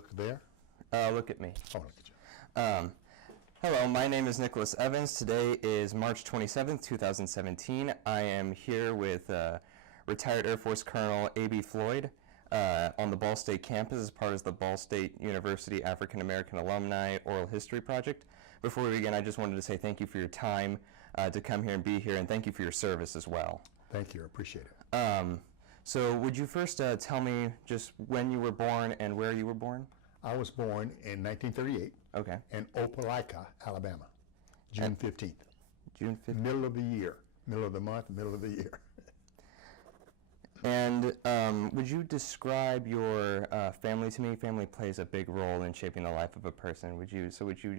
look there. Look at me. Oh, look at you. Hello, my name is Nicholas Evans. Today is March 27th, 2017. I am here with retired Air Force Colonel A.B. Floyd on the Ball State campus as part of the Ball State University African American Alumni Oral History Project. Before we begin, I just wanted to say thank you for your time to come here and be here, and thank you for your service as well. Thank you. I appreciate it. So would you first tell me just when you were born and where you were born? I was born in 1938 Okay. in Opelika, Alabama, June 15th. June 15th. Middle of the year, middle of the month, middle of the year. And would you describe your family to me? Family plays a big role in shaping the life of a person. Would you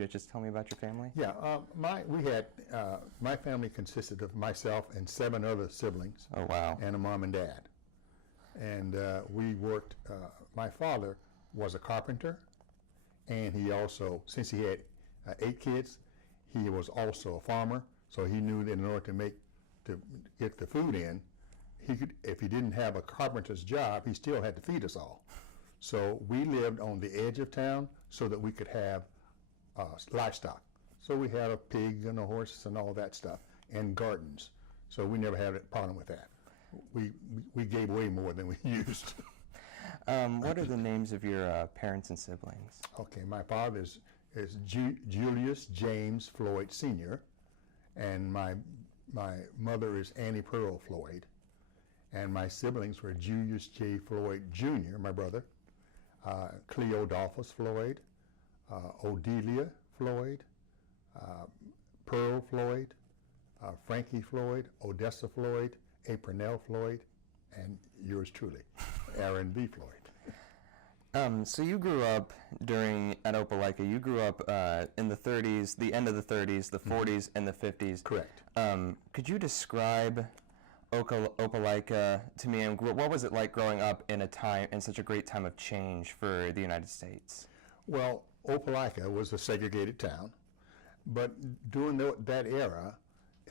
just tell me about your family? Yeah, my family consisted of myself and 7 other siblings. Oh, wow. And a mom and dad. And we worked, my father was a carpenter, and he also, since he had 8 kids, he was also a farmer, so he knew that in order to get the food in, he could, if he didn't have a carpenter's job, he still had to feed us all. So we lived on the edge of town so that we could have livestock. So we had a pig and a horse and all that stuff, and gardens. So we never had a problem with that. We gave away more than we used. What are the names of your parents and siblings? Okay, my father is Julius James Floyd Sr., and my mother is Annie Pearl Floyd, and my siblings were Julius J. Floyd Jr., my brother, Cleodolphus Floyd, Odelia Floyd, Pearl Floyd, Frankie Floyd, Odessa Floyd, Apronell Floyd, and yours truly, Aaron B. Floyd. So you grew up at Opelika. You grew up in the 30s, the end of the 30s, the 40s, and the 50s. Correct. Could you describe Opelika to me, and what was it like growing up in such a great time of change for the United States? Well, Opelika was a segregated town, but during that era,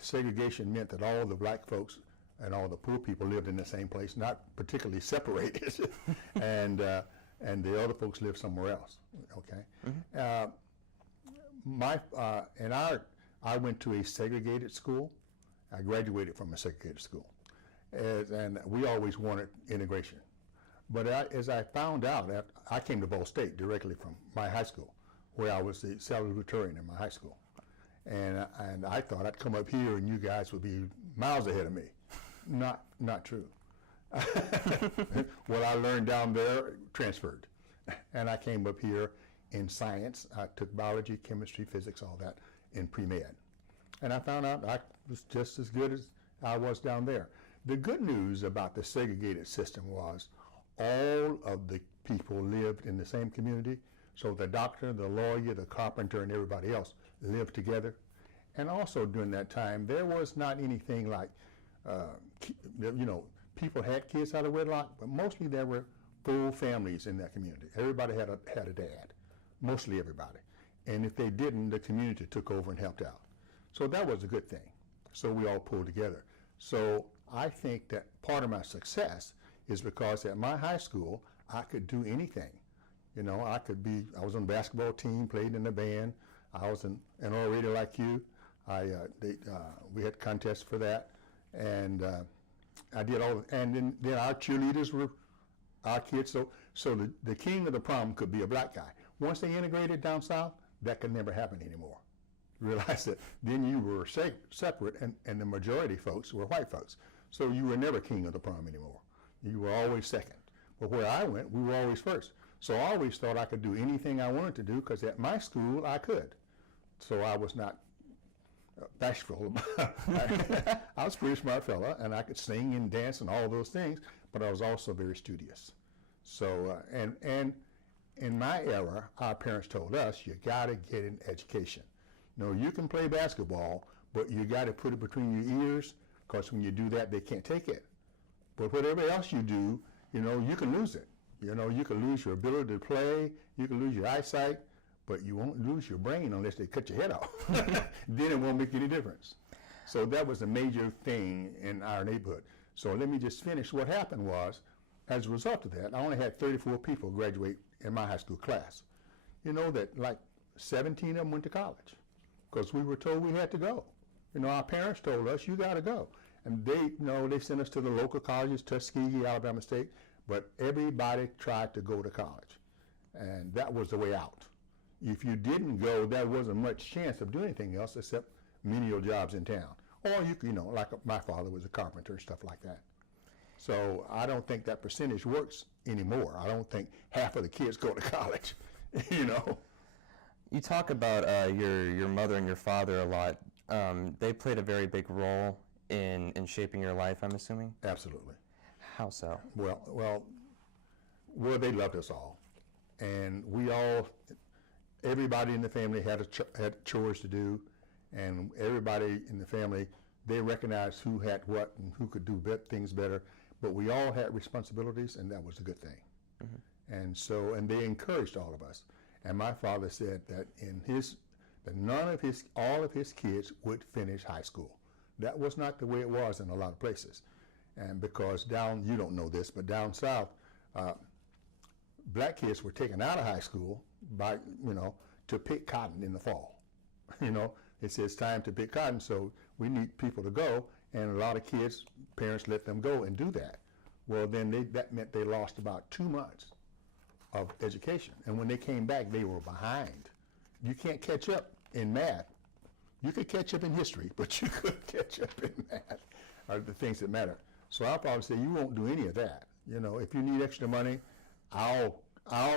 segregation meant that all the black folks and all the poor people lived in the same place, not particularly separated, and the other folks lived somewhere else. Okay. Mm-hmm. I went to a segregated school. I graduated from a segregated school, and we always wanted integration. But as I found out, I came to Ball State directly from my high school, where I was the salutatorian in my high school, and I thought I'd come up here and you guys would be miles ahead of me. Not true. What I learned down there transferred, and I came up here in science. I took biology, chemistry, physics, all that in pre-med, and I found out I was just as good as I was down there. The good news about the segregated system was all of the people lived in the same community, so the doctor, the lawyer, the carpenter, and everybody else lived together. And also during that time, there was not anything like people had kids out of wedlock, but mostly there were full families in that community. Everybody had a dad, mostly everybody. And if they didn't, the community took over and helped out. So that was a good thing. So we all pulled together. So I think that part of my success is because at my high school, I could do anything. You know, I was on the basketball team, played in the band. I was an orator like you. We had contests for that. And I did all, and then our cheerleaders were our kids. So the king of the prom could be a black guy. Once they integrated down south, that could never happen anymore. Realize that then you were separate, and the majority folks were white folks. So you were never king of the prom anymore. You were always second. But where I went, we were always first. So I always thought I could do anything I wanted to do because at my school I could. So I was not bashful. I was a pretty smart fella, and I could sing and dance and all those things, but I was also very studious. So, and in my era, our parents told us, you gotta get an education. You know, you can play basketball, but you gotta put it between your ears, because when you do that, they can't take it. But whatever else you do, you know, you can lose it. You know, you can lose your ability to play, you can lose your eyesight, but you won't lose your brain unless they cut your head off. Then it won't make any difference. So that was a major thing in our neighborhood. So let me just finish. What happened was, as a result of that, I only had 34 people graduate in my high school class. You know that like 17 of them went to college because we were told we had to go. You know, our parents told us, you got to go. And they sent us to the local colleges, Tuskegee, Alabama State, but everybody tried to go to college. And that was the way out. If you didn't go, there wasn't much chance of doing anything else except menial jobs in town. Or you could, like my father was a carpenter, stuff like that. So I don't think that percentage works anymore. I don't think half of the kids go to college, You talk about your mother and your father a lot. They played a very big role in shaping your life, I'm assuming? Absolutely. How so? Well, they loved us all. And everybody in the family had chores to do, and everybody in the family, they recognized who had what and who could do things better, but we all had responsibilities, and that was a good thing. Mm-hmm. And they encouraged all of us. And my father said that all of his kids would finish high school. That was not the way it was in a lot of places. And because you don't know this, but down south, black kids were taken out of high school to pick cotton in the fall. It says time to pick cotton, so we need people to go, and a lot of kids, parents let them go and do that. Well, then that meant they lost about 2 months of education, and when they came back, they were behind. You can't catch up in math. You could catch up in history, but you couldn't catch up in math, or the things that matter. So I'll probably say, you won't do any of that. If you need extra money, I'll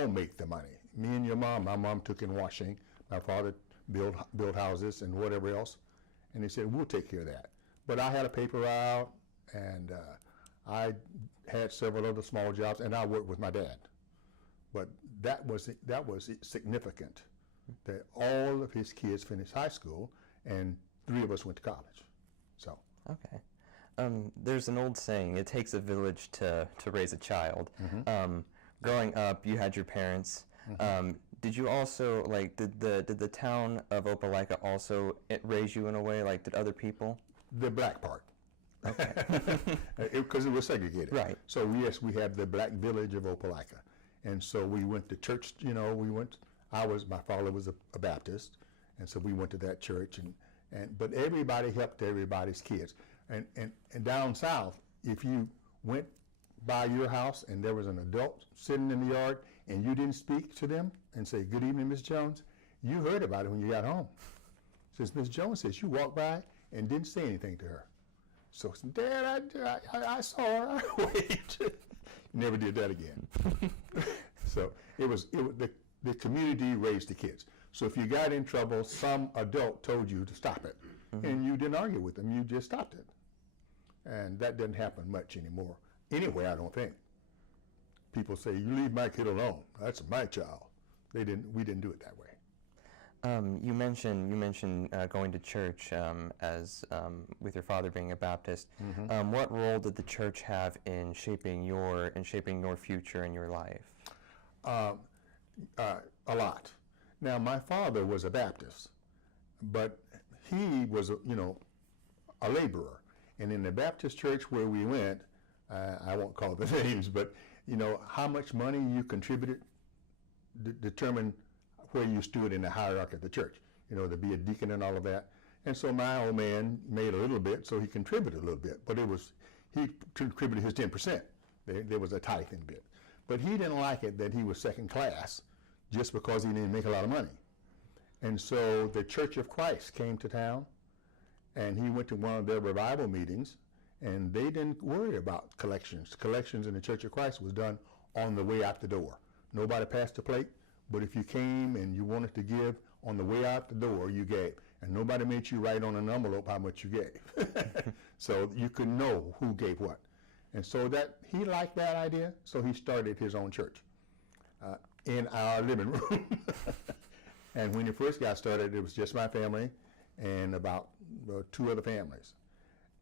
make the money. Me and your mom, my mom took in washing, my father built houses and whatever else, and he said, we'll take care of that. But I had a paper route, and I had several other small jobs, and I worked with my dad. But that was significant, that all of his kids finished high school, and 3 of us went to college. So. Okay. There's an old saying, it takes a village to raise a child. Mm-hmm. Growing up, you had your parents. Mm-hmm. Did you also, did the town of Opelika also raise you in a way, did other people? The black part. Okay. Because it was segregated. Right. So yes, we had the black village of Opelika. And so we went to church, my father was a Baptist, and so we went to that church, but everybody helped everybody's kids. And down south, if you went by your house and there was an adult sitting in the yard and you didn't speak to them and say, good evening, Miss Jones, you heard about it when you got home. Since Miss Jones says you walked by and didn't say anything to her. So, Dad, I saw her, I waved. Never did that again. So the community raised the kids. So if you got in trouble, some adult told you to stop it. Mm-hmm. And you didn't argue with them, you just stopped it. And that doesn't happen much anymore. Anyway, I don't think. People say, you leave my kid alone. That's my child. We didn't do it that way. You mentioned going to church as with your father being a Baptist. Mm-hmm. What role did the church have in shaping your future and your life? A lot. Now, my father was a Baptist, but he was a laborer, and in the Baptist church where we went, I won't call the names, but how much money you contributed determined where you stood in the hierarchy of the church, to be a deacon and all of that. And so my old man made a little bit, so he contributed a little bit, but he contributed his 10%. There was a tithing bit. But he didn't like it that he was second class just because he didn't make a lot of money. And so the Church of Christ came to town, and he went to one of their revival meetings, and they didn't worry about collections. Collections in the Church of Christ was done on the way out the door. Nobody passed the plate, but if you came and you wanted to give on the way out the door, you gave. And nobody made you write on an envelope how much you gave. So you could know who gave what. And so that he liked that idea, so he started his own church in our living room. And when he first got started, it was just my family and about 2 other families.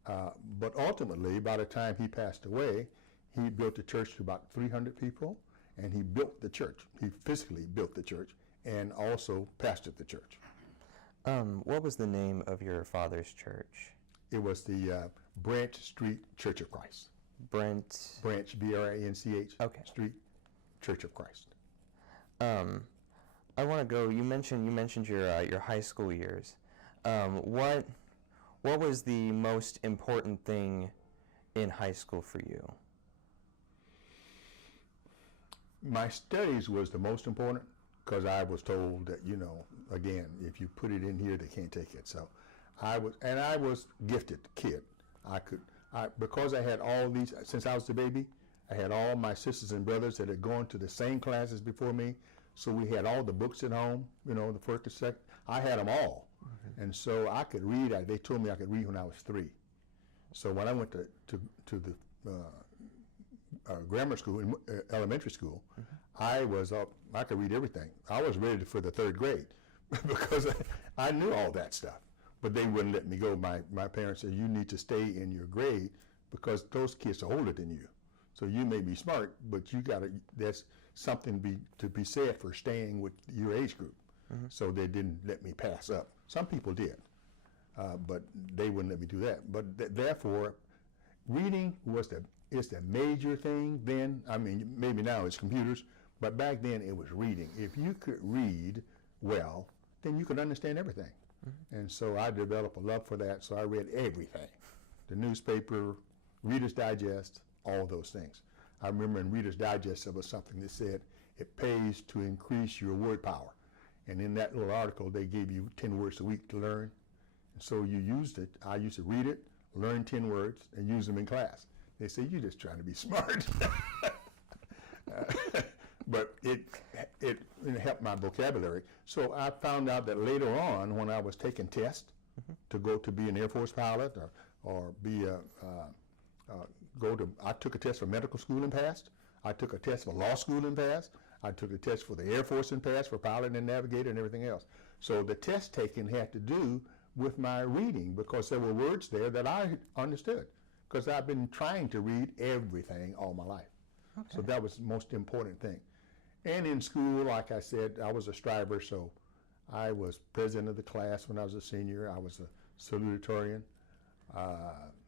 But ultimately, by the time he passed away, he built the church to about 300 people, and he built the church. He physically built the church and also pastored the church. What was the name of your father's church? It was the Branch Street Church of Christ. Branch, B-R-A-N-C-H Okay. Street, Church of Christ. I want to go. You mentioned your high school years. What was the most important thing in high school for you? My studies was the most important because I was told that, again, if you put it in here, they can't take it. So I was gifted kid. Because I had all these, since I was the baby, I had all my sisters and brothers that had gone to the same classes before me. So we had all the books at home, the first and second. I had them all. Mm-hmm. And so I could read. They told me I could read when I was 3. So when I went to the grammar school, elementary school, mm-hmm. I could read everything. I was ready for the 3rd grade because I knew all that stuff. But they wouldn't let me go. My parents said, you need to stay in your grade because those kids are older than you. So you may be smart, but that's something to be said for staying with your age group. Mm-hmm. So they didn't let me pass up. Some people did, but they wouldn't let me do that. But therefore, reading is the major thing then. I mean, maybe now it's computers, but back then it was reading. If you could read well, then you could understand everything. Mm-hmm. And so I developed a love for that, so I read everything. The newspaper, Reader's Digest, all those things. I remember in Reader's Digest there was something that said it pays to increase your word power. And in that little article they gave you 10 words a week to learn. And so you used it. I used to read it, learn 10 words, and use them in class. They say, you're just trying to be smart. But it helped my vocabulary. So I found out that later on, when I was taking tests mm-hmm. to go to be an Air Force pilot or be I took a test for medical school and passed. I took a test for law school and passed. I took a test for the Air Force and passed for pilot and navigator and everything else. So the test taking had to do with my reading because there were words there that I understood because I've been trying to read everything all my life. Okay. So that was the most important thing. And in school, like I said, I was a striver, so I was president of the class when I was a senior. I was a salutatorian.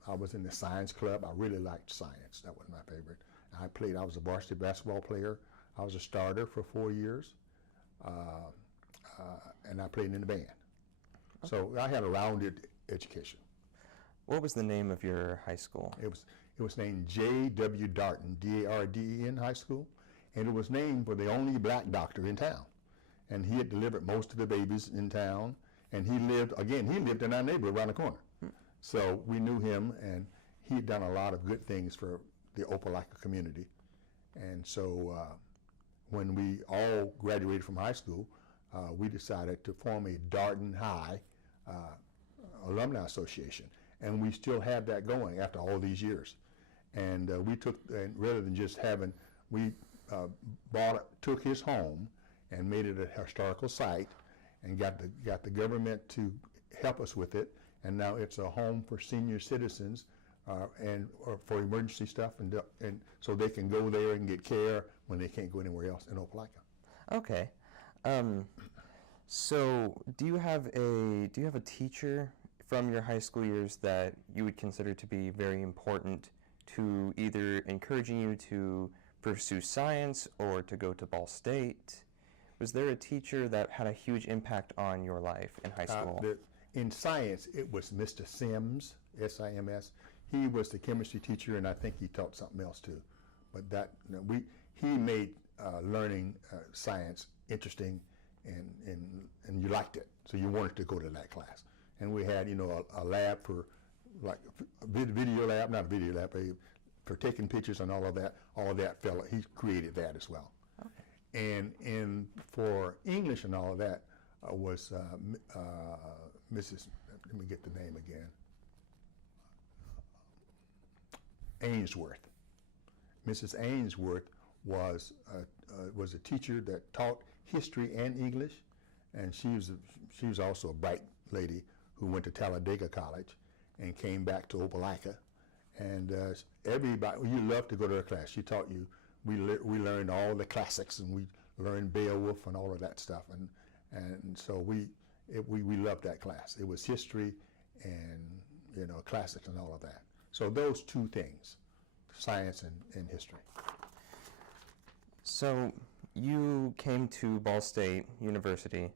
I was in the science club. I really liked science. That was my favorite. I was a varsity basketball player. I was a starter for 4 years. And I played in the band. Okay. So I had a rounded education. What was the name of your high school? It was named J.W. Darden, D-A-R-D-E-N High School. And it was named for the only black doctor in town. And he had delivered most of the babies in town. And he lived in our neighborhood around the corner. So we knew him, and he had done a lot of good things for the Opelika community. And so when we all graduated from high school, we decided to form a Darden High Alumni Association. And we still have that going after all these years. And rather than just we took his home and made it a historical site and got the government to help us with it. And now it's a home for senior citizens or for emergency stuff, and so they can go there and get care when they can't go anywhere else in Opelika. Okay. So do you have a teacher from your high school years that you would consider to be very important to either encouraging you to pursue science or to go to Ball State? Was there a teacher that had a huge impact on your life in high school? In science, it was Mr. Sims, S-I-M-S. He was the chemistry teacher, and I think he taught something else too. But he made learning science interesting, and you liked it, so you wanted to go to that class. And we had, a lab for like a video lab, not a video lab, for taking pictures and all of that. All of that he created that as well. Okay. And for English and all of that was Mrs. Let me get the name again. Ainsworth. Mrs. Ainsworth was a teacher that taught history and English, and she was also a bright lady who went to Talladega College and came back to Opelika. And everybody, you loved to go to her class. She taught you. We learned all the classics, and we learned Beowulf and all of that stuff, and so we loved that class. It was history and classics and all of that. So those two things, science and history. So you came to Ball State University,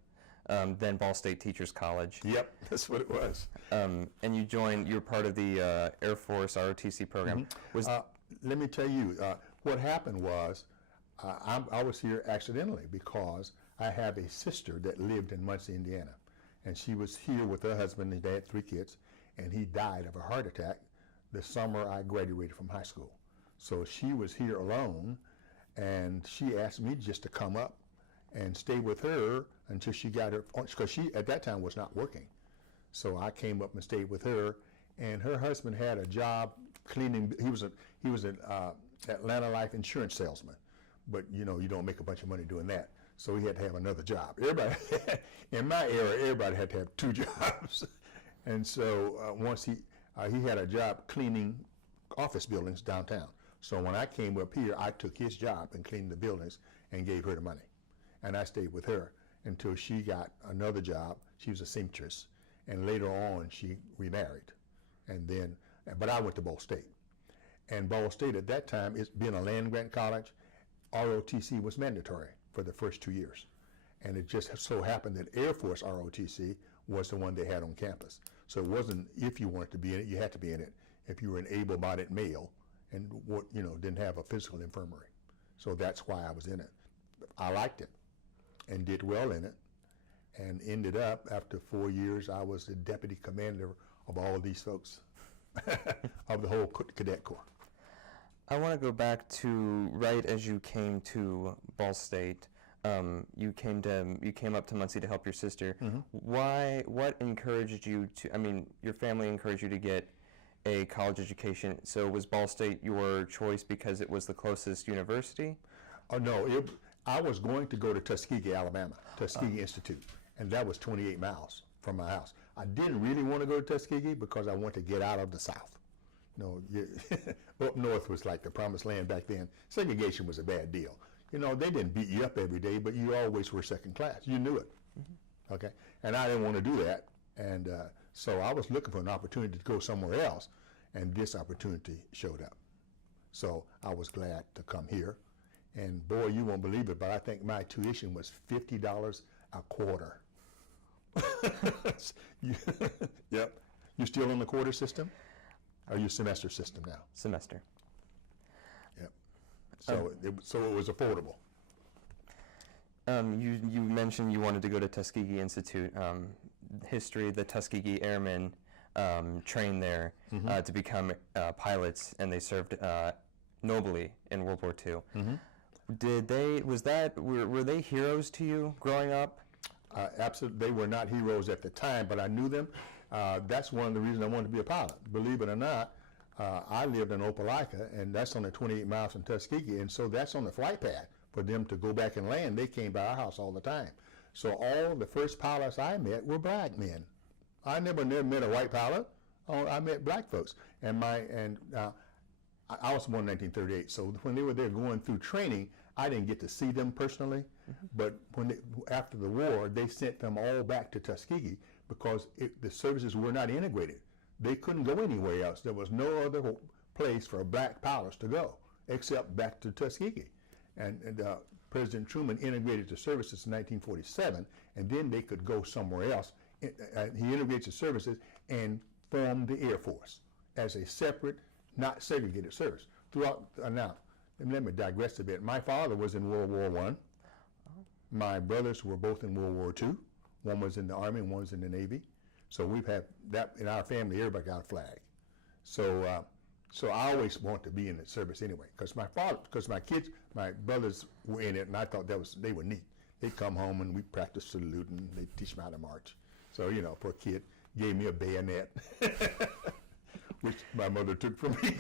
then Ball State Teachers College. Yep, that's what it was. And you're part of the Air Force ROTC program. Let me tell you, what happened was, I was here accidentally because I have a sister that lived in Muncie, Indiana. And she was here with her husband, and they had 3 kids, and he died of a heart attack the summer I graduated from high school. So she was here alone, and she asked me just to come up and stay with her until she got her, because she at that time was not working. So I came up and stayed with her, and her husband had a job cleaning. He was an Atlanta Life insurance salesman, but you know, you don't make a bunch of money doing that. So he had to have another job. Everybody, in my era, everybody had to have 2 jobs. And so once he had a job cleaning office buildings downtown. So when I came up here, I took his job and cleaned the buildings and gave her the money. And I stayed with her until she got another job. She was a seamstress. And later on, she remarried. And then, but I went to Ball State. And Ball State at that time, it's being a land-grant college, ROTC was mandatory for the first 2 years. And it just so happened that Air Force ROTC was the one they had on campus. So it wasn't if you wanted to be in it, you had to be in it if you were an able-bodied male and didn't have a physical infirmary. So that's why I was in it. I liked it and did well in it, and ended up, after 4 years, I was the deputy commander of all of these folks, of the whole cadet corps. I want to go back to right as you came to Ball State. You came up to Muncie to help your sister. Mm-hmm. What encouraged you to? I mean, your family encouraged you to get a college education. So was Ball State your choice because it was the closest university? Oh no, I was going to go to Tuskegee, Alabama, Tuskegee Institute, and that was 28 miles from my house. I didn't really want to go to Tuskegee because I wanted to get out of the South. Up north was like the promised land back then. Segregation was a bad deal. You know, they didn't beat you up every day, but you always were second class. You knew it. Mm-hmm. Okay? And I didn't want to do that. And so I was looking for an opportunity to go somewhere else, and this opportunity showed up. So I was glad to come here. And boy, you won't believe it, but I think my tuition was $50 a quarter. Yep. You still on the quarter system? Or are you semester system now? Semester. Yep. So it was affordable. You mentioned you wanted to go to Tuskegee Institute. History, the Tuskegee Airmen trained there Mm-hmm. to become pilots, and they served nobly in World War II. Mm-hmm. Were they heroes to you growing up? Absolutely. They were not heroes at the time, but I knew them. That's one of the reasons I wanted to be a pilot. Believe it or not, I lived in Opelika, and that's only 28 miles from Tuskegee, and so that's on the flight path for them to go back and land. They came by our house all the time. So all the first pilots I met were black men. I never met a white pilot. I met black folks. And I was born in 1938, so when they were there going through training, I didn't get to see them personally. Mm-hmm. But after the war, they sent them all back to Tuskegee because the services were not integrated. They couldn't go anywhere else. There was no other place for black pilots to go except back to Tuskegee. And President Truman integrated the services in 1947, and then they could go somewhere else. He integrates the services and formed the Air Force as a separate, not segregated service. Throughout, now, let me digress a bit. My father was in World War I. My brothers were both in World War II. One was in the Army and one was in the Navy. So we've had that in our family. Everybody got a flag. So I always want to be in the service anyway, because my brothers were in it, and I thought they were neat. They'd come home and we practiced saluting. They'd teach me how to march. So for a kid, gave me a bayonet, which my mother took from me.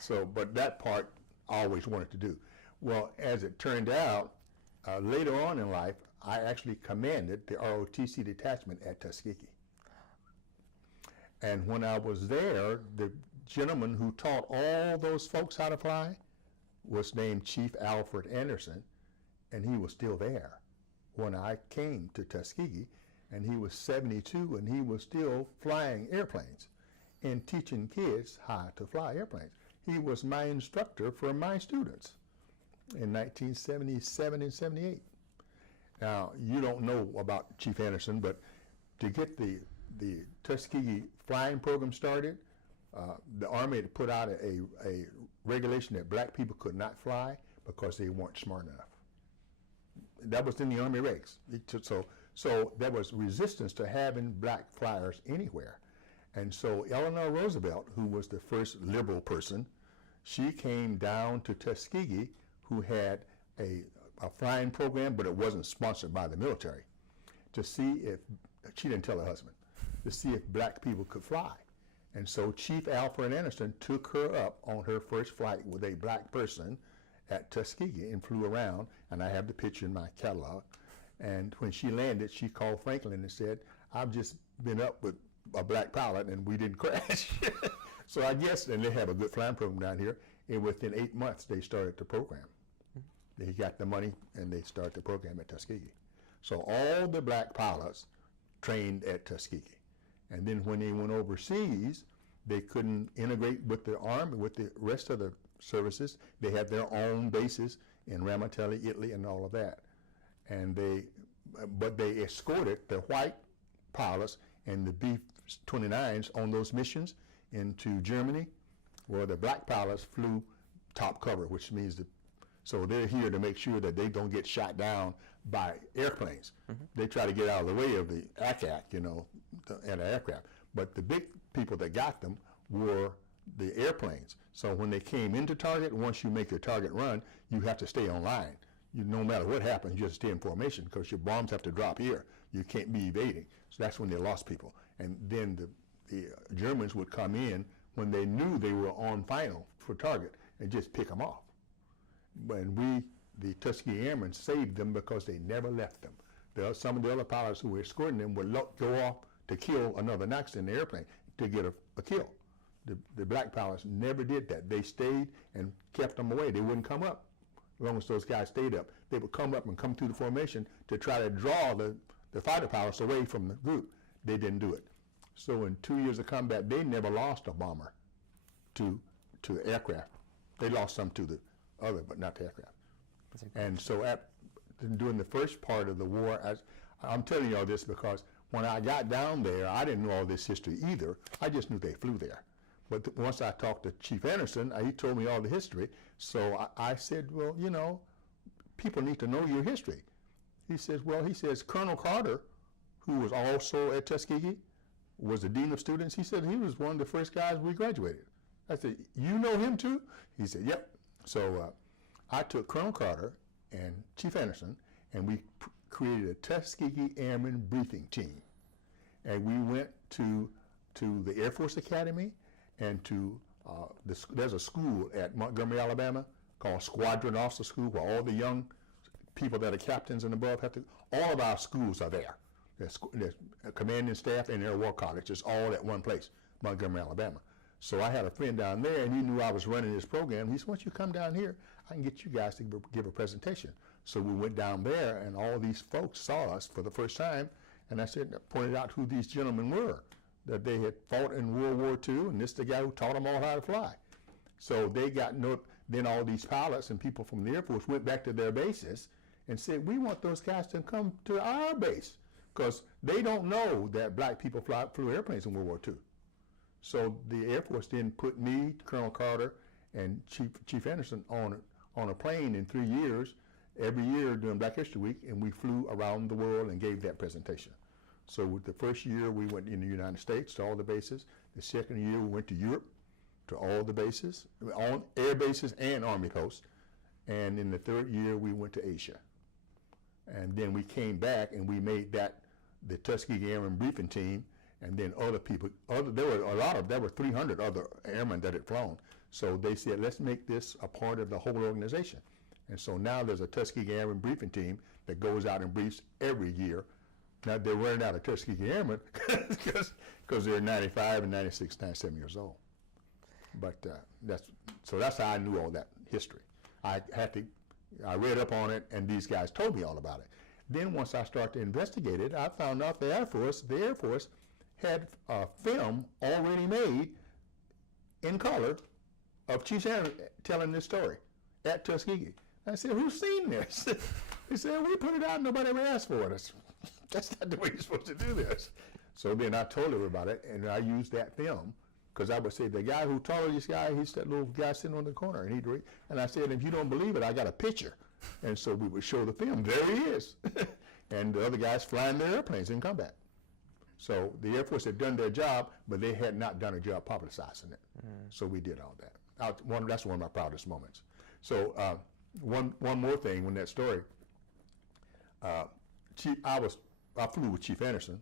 So, but that part I always wanted to do. Well, as it turned out, later on in life, I actually commanded the ROTC detachment at Tuskegee. And when I was there, the gentleman who taught all those folks how to fly was named Chief Alfred Anderson, and he was still there when I came to Tuskegee, and he was 72, and he was still flying airplanes. and teaching kids how to fly airplanes. He was my instructor for my students in 1977 and 78. Now, you don't know about Chief Anderson, but to get the Tuskegee flying program started, the Army had put out a regulation that black people could not fly because they weren't smart enough. That was in the Army regs. So there was resistance to having black flyers anywhere. And so Eleanor Roosevelt, who was the first liberal person, she came down to Tuskegee, who had a flying program, but it wasn't sponsored by the military, to see if, she didn't tell her husband, to see if black people could fly. And so Chief Alfred Anderson took her up on her first flight with a black person at Tuskegee and flew around, and I have the picture in my catalog. And when she landed, she called Franklin and said, I've just been up with a black pilot and we didn't crash. So I guess, and they have a good flying program down here, and within 8 months they started the program. They got the money and they started the program at Tuskegee. So all the black pilots trained at Tuskegee. And then when they went overseas, they couldn't integrate with the Army, with the rest of the services. They had their own bases in Ramatelli, Italy, and all of that. And but they escorted the white pilots and the B-29s on those missions into Germany, where the black pilots flew top cover, which means so they're here to make sure that they don't get shot down by airplanes. They try to get out of the way of the ACAC, and the aircraft. But the big people that got them were the airplanes. So when they came into target, once you make your target run, you have to stay online. No matter what happens, you just stay in formation because your bombs have to drop here. You can't be evading. So that's when they lost people. And then the Germans would come in when they knew they were on final for target and just pick them off. And the Tuskegee Airmen, saved them because they never left them. Some of the other pilots who were escorting them would go off to kill another Nazi in the airplane to get a kill. The black pilots never did that. They stayed and kept them away. They wouldn't come up. As long as those guys stayed up, they would come up and come through the formation to try to draw the fighter pilots away from the group. They didn't do it. So in 2 years of combat, they never lost a bomber to the aircraft. They lost some to the other, but not the aircraft. And so during the first part of the war, I'm telling you all this because when I got down there, I didn't know all this history either. I just knew they flew there. But once I talked to Chief Anderson, he told me all the history. So I said, well, people need to know your history. He says, Colonel Carter, who was also at Tuskegee, was the dean of students. He said he was one of the first guys we graduated. I said, you know him too? He said, yep. So I took Colonel Carter and Chief Anderson, and we created a Tuskegee Airmen briefing team. And we went to the Air Force Academy and to there's a school at Montgomery, Alabama called Squadron Officer School, where all the young people that are captains and above all of our schools are there. There's a commanding staff and their war college. It's all at one place, Montgomery, Alabama. So I had a friend down there, and he knew I was running this program. He said, once you come down here, I can get you guys to give a presentation. So we went down there, and all these folks saw us for the first time, and I pointed out who these gentlemen were, that they had fought in World War II, and this is the guy who taught them all how to fly. So they got then all these pilots and people from the Air Force went back to their bases and said, we want those guys to come to our base, because they don't know that black people flew airplanes in World War II. So the Air Force then put me, Colonel Carter, and Chief Anderson on a plane in 3 years, every year during Black History Week, and we flew around the world and gave that presentation. So with the first year, we went in the United States to all the bases. The second year, we went to Europe to all the bases, on air bases and Army posts. And in the third year, we went to Asia. And then we came back and we made that the Tuskegee Airmen briefing team, and then other people, there were 300 other airmen that had flown. So they said, let's make this a part of the whole organization. And so now there's a Tuskegee Airmen briefing team that goes out and briefs every year. Now they're running out of Tuskegee Airmen because they're 95 and 96, 97 years old. But that's how I knew all that history. I read up on it, and these guys told me all about it. Then once I started to investigate it, I found out the Air Force had a film already made in color of Chief Anderson telling this story at Tuskegee. I said, who's seen this? He said, we put it out and nobody ever asked for it. That's not the way you're supposed to do this. So then I told her about it, and I used that film, because I would say, the guy who taught this guy, he's that little guy sitting on the corner, and he'd read. And I said, if you don't believe it, I got a picture. And so we would show the film. There he is. And the other guys flying their airplanes in combat. So the Air Force had done their job, but they had not done a job publicizing it. So we did all that. That's one of my proudest moments. So one more thing in that story. I flew with Chief Anderson.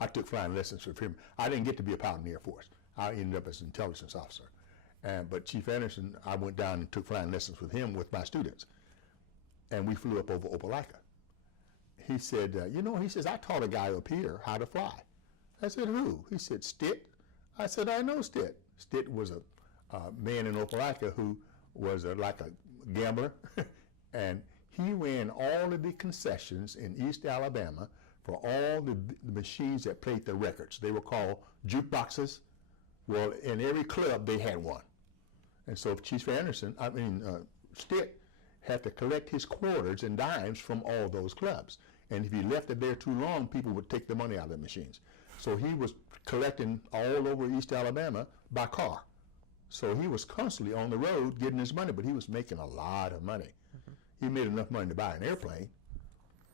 I took flying lessons with him. I didn't get to be a pilot in the Air Force. I ended up as an intelligence officer. But Chief Anderson, I went down and took flying lessons with him with my students. And we flew up over Opelika. He said, he says, I taught a guy up here how to fly. I said, who? He said, Stitt. I said, I know Stitt. Stitt was a man in Opelika who was like a gambler. And he ran all of the concessions in East Alabama for all the machines that played the records. They were called jukeboxes. Well, in every club, they had one. And so Chief Anderson, Stitt, had to collect his quarters and dimes from all those clubs. And if he left it there too long, people would take the money out of the machines. So he was collecting all over East Alabama by car. So he was constantly on the road getting his money, but he was making a lot of money. He made enough money to buy an airplane,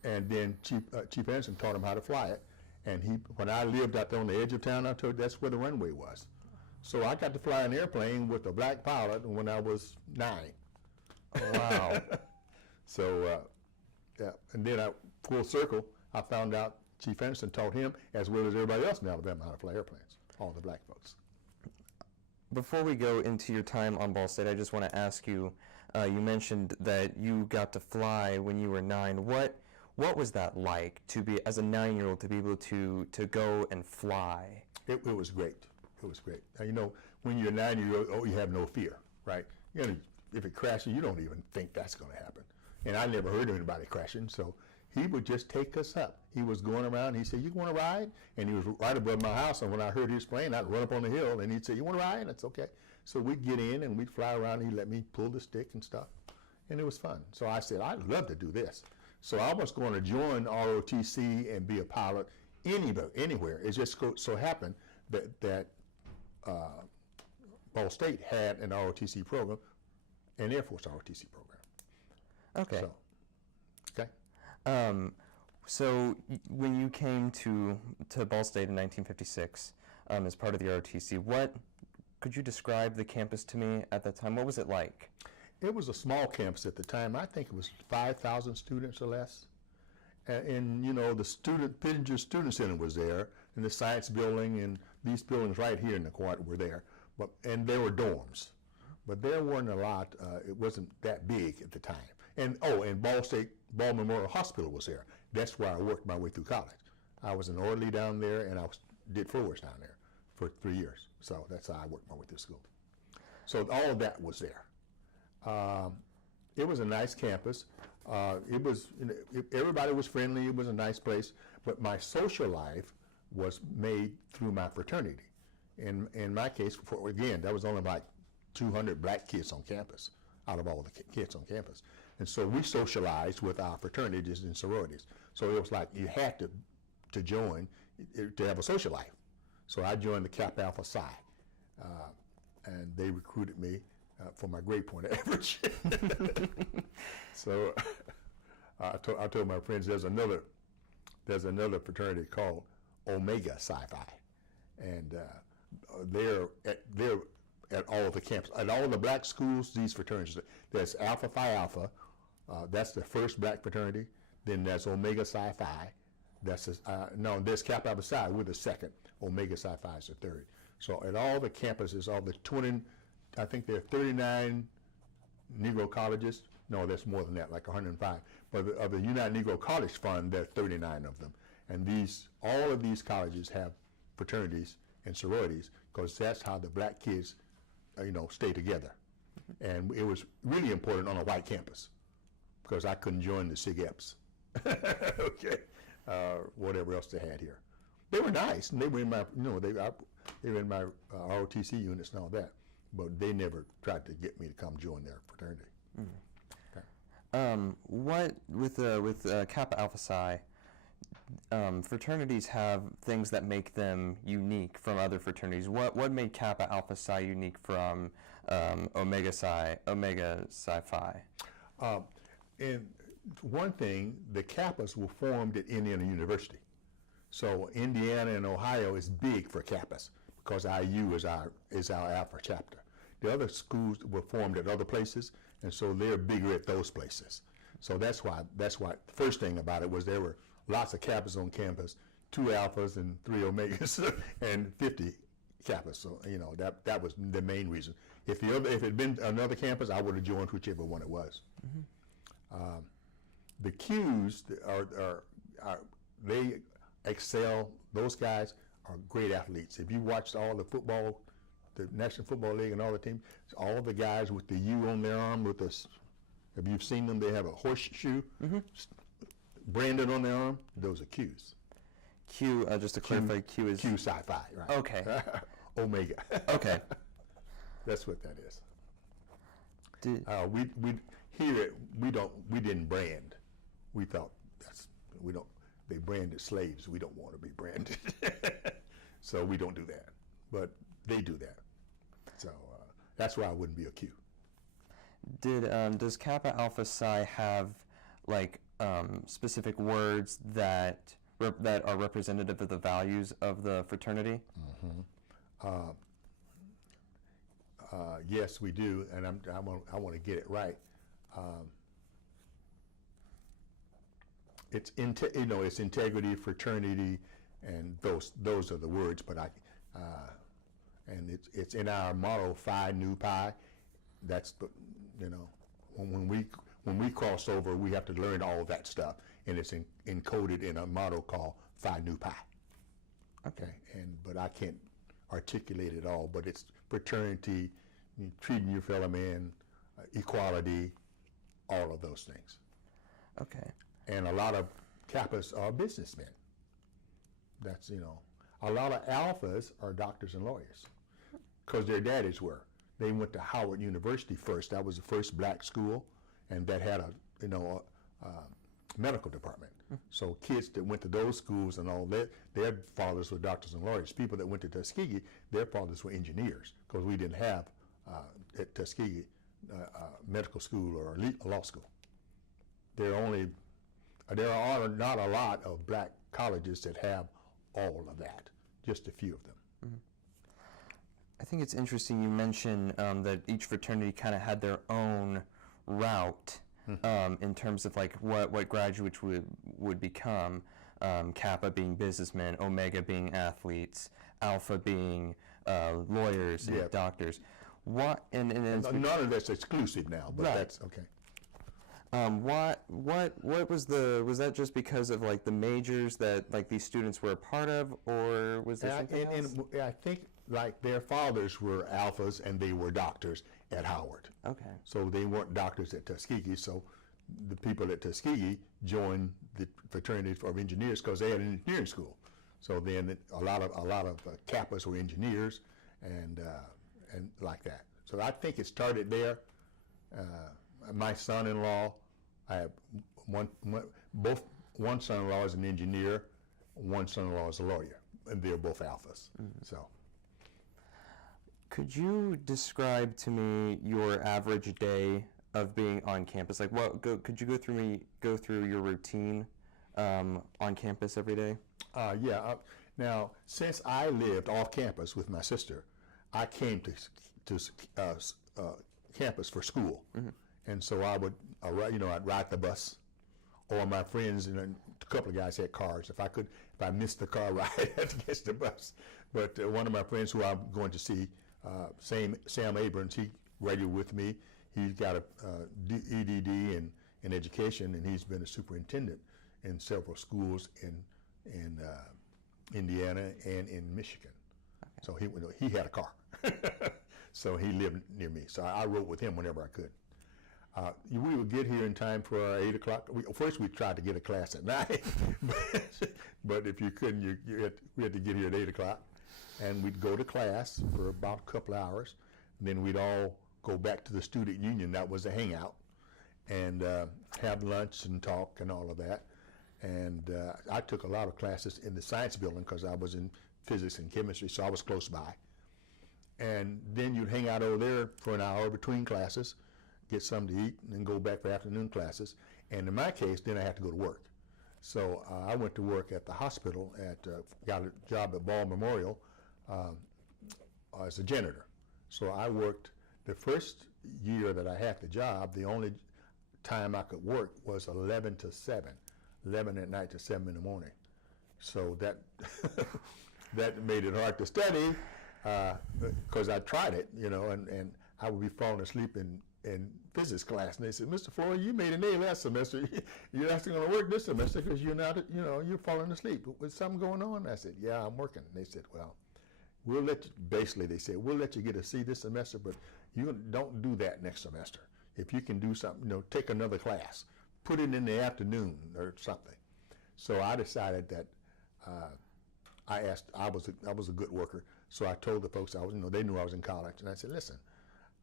and then Chief Anderson taught him how to fly it. And when I lived out there on the edge of town, I told you that's where the runway was. So I got to fly an airplane with a black pilot when I was 9. Oh, wow. So, and then full circle, I found out Chief Anderson taught him, as well as everybody else in Alabama, how to fly airplanes, all the black folks. Before we go into your time on Ball State, I just want to ask you, you mentioned that you got to fly when you were 9. What was that like to be, as a 9-year-old, to be able to go and fly? It was great. It was great. Now, when you're a 9-year-old, you have no fear, right? If it crashes, you don't even think that's going to happen. And I never heard of anybody crashing, so he would just take us up. He was going around, he said, you want to ride? And he was right above my house, and when I heard his plane, I'd run up on the hill, and he'd say, you want to ride? That's okay. So we'd get in, and we'd fly around, and he'd let me pull the stick and stuff, and it was fun. So I said, I'd love to do this. So I was going to join ROTC and be a pilot anywhere. It just so happened that Ball State had an ROTC program, an Air Force ROTC program. Okay. Okay. So when you came to Ball State in 1956 as part of the ROTC, could you describe the campus to me at that time? What was it like? It was a small campus at the time. I think it was 5,000 students or less. And the Pittenger Student Center was there, and the Science Building, and these buildings right here in the quad were there. And there were dorms. But there weren't a lot. It wasn't that big at the time. And Ball Memorial Hospital was there. That's where I worked my way through college. I was an orderly down there, and I did floors down there for 3 years. So that's how I worked my way through school. So all of that was there. It was a nice campus. Everybody was friendly. It was a nice place. But my social life was made through my fraternity. In my case, that was only like 200 black kids on campus, out of all the kids on campus. And so we socialized with our fraternities and sororities. So it was like you had to join to have a social life. So I joined the Kappa Alpha Psi, and they recruited me for my grade point average. So I told my friends there's another fraternity called Omega Psi-Phi, and they're at all the camps, at all the black schools. These fraternities, there's Alpha Phi Alpha, that's the first black fraternity. Then there's Omega Psi-Phi. There's Kappa Alpha Psi. We're the second. Omega Psi-Phi is the third. So at all the campuses, all the 20, I think there are 39 Negro colleges. No, that's more than that, like 105. But of the United Negro College Fund, there are 39 of them. And all of these colleges have fraternities and sororities, because that's how the black kids, stay together. And it was really important on a white campus, because I couldn't join the Sig Eps. Okay, whatever else they had here. They were nice, and they were in my, they were in my ROTC units and all that, but they never tried to get me to come join their fraternity. What with Kappa Alpha Psi, fraternities have things that make them unique from other fraternities. What made Kappa Alpha Psi unique from Omega Psi Phi? And one thing, the Kappas were formed at Indiana University. So Indiana and Ohio is big for Kappas because IU is our Alpha chapter. The other schools were formed at other places, and so they're bigger at those places. So that's why the first thing about it was there were lots of Kappas on campus, 2 Alphas and 3 Omegas, and 50 Kappas. So that was the main reason. If it had been another campus, I would have joined whichever one it was. The Qs they excel. Those guys are great athletes. If you watched all the football, the National Football League and all the teams, all the guys with the U on their arm with this. If you've seen them, they have a horseshoe branded on their arm. Those are Qs. Q, just to clarify, Q is Q Psi Phi, right? Okay. Omega. Okay. That's what that is. We didn't brand. We thought they branded slaves. We don't want to be branded. So we don't do that. But they do that. So that's why I wouldn't be a Q. Does Kappa Alpha Psi have specific words that are representative of the values of the fraternity? Yes, we do, and I want to get it right. It's it's integrity, fraternity, and those are the words. But and it's in our motto, Phi Nu Pi. That's the when we cross over, we have to learn all that stuff, and it's encoded in a motto called Phi Nu Pi. Okay, but I can't articulate it all. But it's fraternity, treating your fellow man, equality, all of those things. Okay. And a lot of Kappas are businessmen. That's a lot of Alphas are doctors and lawyers, because their daddies were. They went to Howard University first. That was the first black school, and that had a medical department. So kids that went to those schools and all that, their fathers were doctors and lawyers. People that went to Tuskegee, their fathers were engineers, because we didn't have at Tuskegee medical school or a law school. There are not a lot of black colleges that have all of that. Just a few of them. I think it's interesting you mentioned that each fraternity kind of had their own route in terms of what graduates would become. Kappa being businessmen, Omega being athletes, Alpha being lawyers and doctors. And none of that's exclusive now, but that's okay. What was that just because of the majors that these students were a part of, or was there something else? I think their fathers were Alphas and they were doctors at Howard. Okay. So they weren't doctors at Tuskegee. So the people at Tuskegee joined the fraternity of engineers because they had an engineering school. So then a lot of Kappas were engineers and like that. So I think it started there. My son-in-law, I have one son-in-law is an engineer, one son-in-law is a lawyer, and they're both Alphas. So, could you describe to me your average day of being on campus? Could you go through your routine on campus every day? Now, since I lived off campus with my sister, I came to campus for school. And so I'd ride the bus, or my friends, and a couple of guys had cars. If I missed the car ride, I had to catch the bus. But one of my friends who I'm going to see, Sam Abrams, he graduated with me. He's got a EDD in education, and he's been a superintendent in several schools in Indiana and in Michigan. Okay. So he had a car. So he lived near me. So I rode with him whenever I could. We would get here in time for our 8 o'clock. First, we tried to get a class at 9, but if you couldn't, we had to get here at 8 o'clock. And we'd go to class for about a couple hours. And then we'd all go back to the student union. That was a hangout. And have lunch and talk and all of that. And I took a lot of classes in the science building because I was in physics and chemistry, so I was close by. And then you'd hang out over there for an hour between classes, get something to eat, and then go back for afternoon classes. And in my case, then I had to go to work. So I went to work at the hospital, got a job at Ball Memorial as a janitor. So I worked the first year that I had the job, the only time I could work was 11 to 7, 11 at night to 7 in the morning. So that that made it hard to study because I tried it, and I would be falling asleep in physics class, and they said, "Mr. Floyd, you made an A last semester. You're actually going to work this semester because you're not, you're falling asleep. Was something going on?" I said, "Yeah, I'm working." And they said, "Well, we'll let you," basically they said, "we'll let you get a C this semester, but you don't do that next semester. If you can do something, take another class, put it in the afternoon or something." So I decided that I was a good worker, so I told the folks they knew I was in college, and I said, "Listen,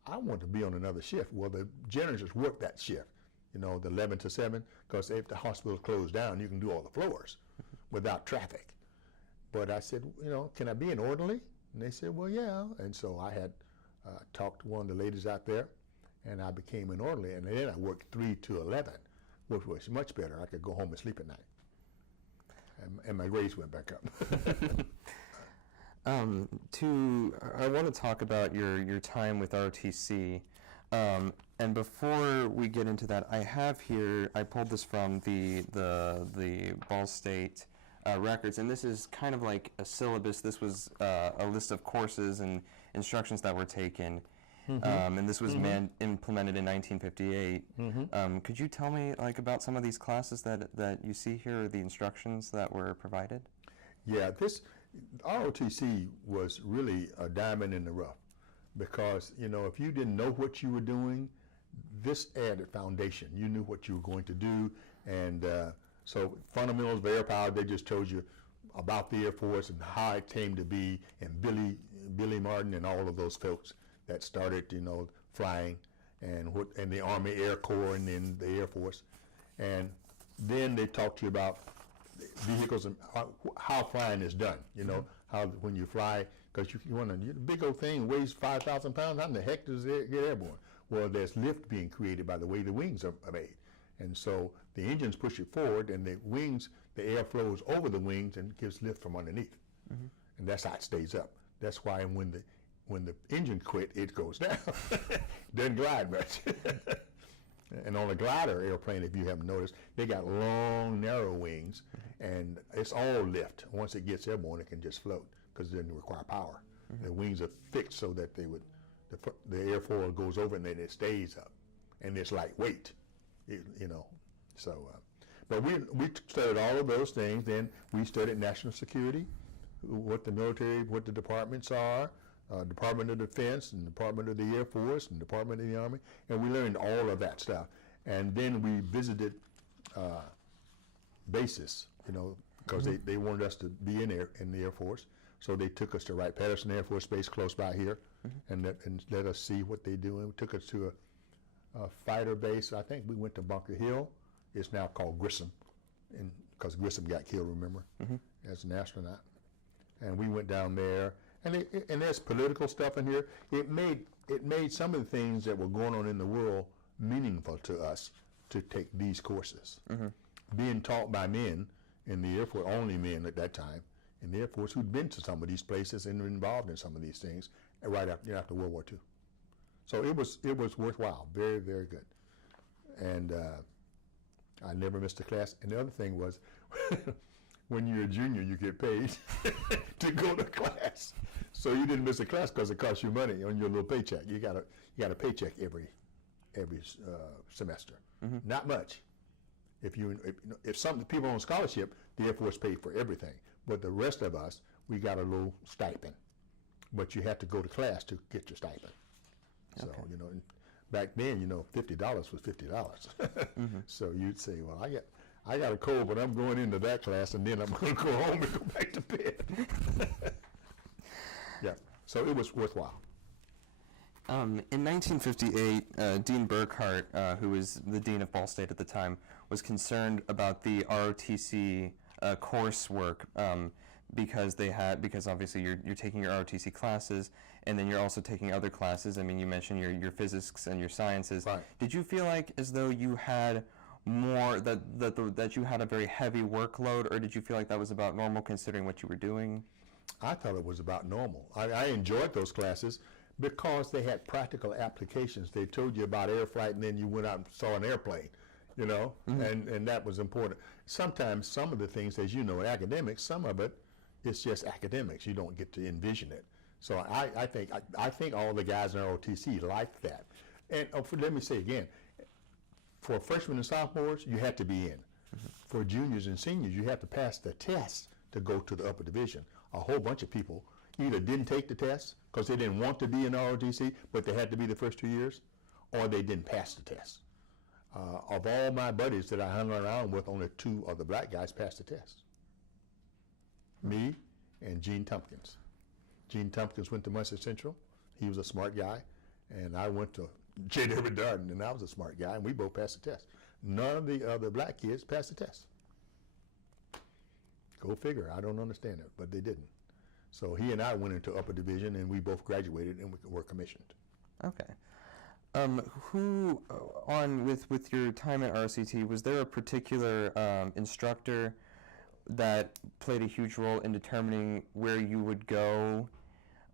I want to be on another shift." Well, the janitors work that shift, the 11 to 7, because if the hospital closed down, you can do all the floors without traffic. But I said, "Can I be an orderly?" And they said, "Well, yeah." And so I had talked to one of the ladies out there, and I became an orderly. And then I worked 3 to 11, which was much better. I could go home and sleep at night. And my grades went back up. I want to talk about your time with ROTC. And before we get into that, I have here, I pulled this from the Ball State records, and this is kind of like a syllabus. This was a list of courses and instructions that were taken. And this was implemented in 1958. Could you tell me about some of these classes that you see here, or the instructions that were provided? Yeah, this ROTC was really a diamond in the rough because, if you didn't know what you were doing, this added foundation. You knew what you were going to do, and so fundamentals of air power, they just told you about the Air Force and how it came to be, and Billy Martin and all of those folks that started, flying, and the Army Air Corps and then the Air Force. And then they talked to you about vehicles and how flying is done, how when you fly, because you want a big old thing weighs 5,000 pounds, how in the heck does it get airborne? Well, there's lift being created by the way the wings are made. And so the engines push it forward, and the wings, the air flows over the wings and gives lift from underneath. And that's how it stays up. That's why when the engine quit, it goes down. Doesn't glide much. And on a glider airplane, if you haven't noticed, they got long, narrow wings, and it's all lift. Once it gets airborne, it can just float because it doesn't require power. The wings are fixed so that the airfoil goes over and then it stays up, and it's lightweight, So, but we studied all of those things. Then we studied national security, what the departments are. Department of Defense and Department of the Air Force and Department of the Army, and we learned all of that stuff. And then we visited bases, because they wanted us to be in the Air Force. So they took us to Wright-Patterson Air Force Base close by here, and let us see what they do. And took us to a fighter base. I think we went to Bunker Hill. It's now called Grissom, because Grissom got killed, remember, as an astronaut. And we went down there. And there's political stuff in here. It made some of the things that were going on in the world meaningful to us to take these courses. Being taught by men in the Air Force, only men at that time, in the Air Force who'd been to some of these places and were involved in some of these things right after World War II. So it was worthwhile, very, very good. And I never missed a class. And the other thing was, when you're a junior, you get paid to go to class. So you didn't miss a class because it cost you money on your little paycheck. You got a paycheck every semester. Not much. If some people on scholarship, the Air Force paid for everything. But the rest of us, we got a little stipend. But you had to go to class to get your stipend. So, Okay. Back then, you know, $50 was $50. So you'd say, well, I got a cold, but I'm going into that class, and then I'm going to go home and go back to bed. Yeah, so it was worthwhile. In 1958, Dean Burkhart, who was the dean of Ball State at the time, was concerned about the ROTC coursework because obviously you're taking your ROTC classes, and then you're also taking other classes. I mean, you mentioned your physics and your sciences. Right. Did you feel like as though you had more that you had a very heavy workload, or did you feel like that was about normal considering what you were doing? I thought it was about normal. I enjoyed those classes because they had practical applications. They told you about air flight, and then you went out and saw an airplane, you know, and that was important. Sometimes some of the things, as you know, academics, some of it, it's just academics. You don't get to envision it. So I think all the guys in ROTC liked that. And let me say again, for freshmen and sophomores, you had to be in. For juniors and seniors, you have to pass the test to go to the upper division. A whole bunch of people either didn't take the test because they didn't want to be in ROTC, but they had to be the first 2 years, or they didn't pass the test. Of all my buddies that I hung around with, only 2 of the black guys passed the test. Me and Gene Tompkins. Gene Tompkins went to Muncie Central. He was a smart guy. And I went to J. David Darden, and I was a smart guy, and we both passed the test. None of the other black kids passed the test. Go figure. I don't understand it, but they didn't. So he and I went into upper division, and we both graduated and were commissioned. Okay. With your time at RCT, was there a particular instructor that played a huge role in determining where you would go,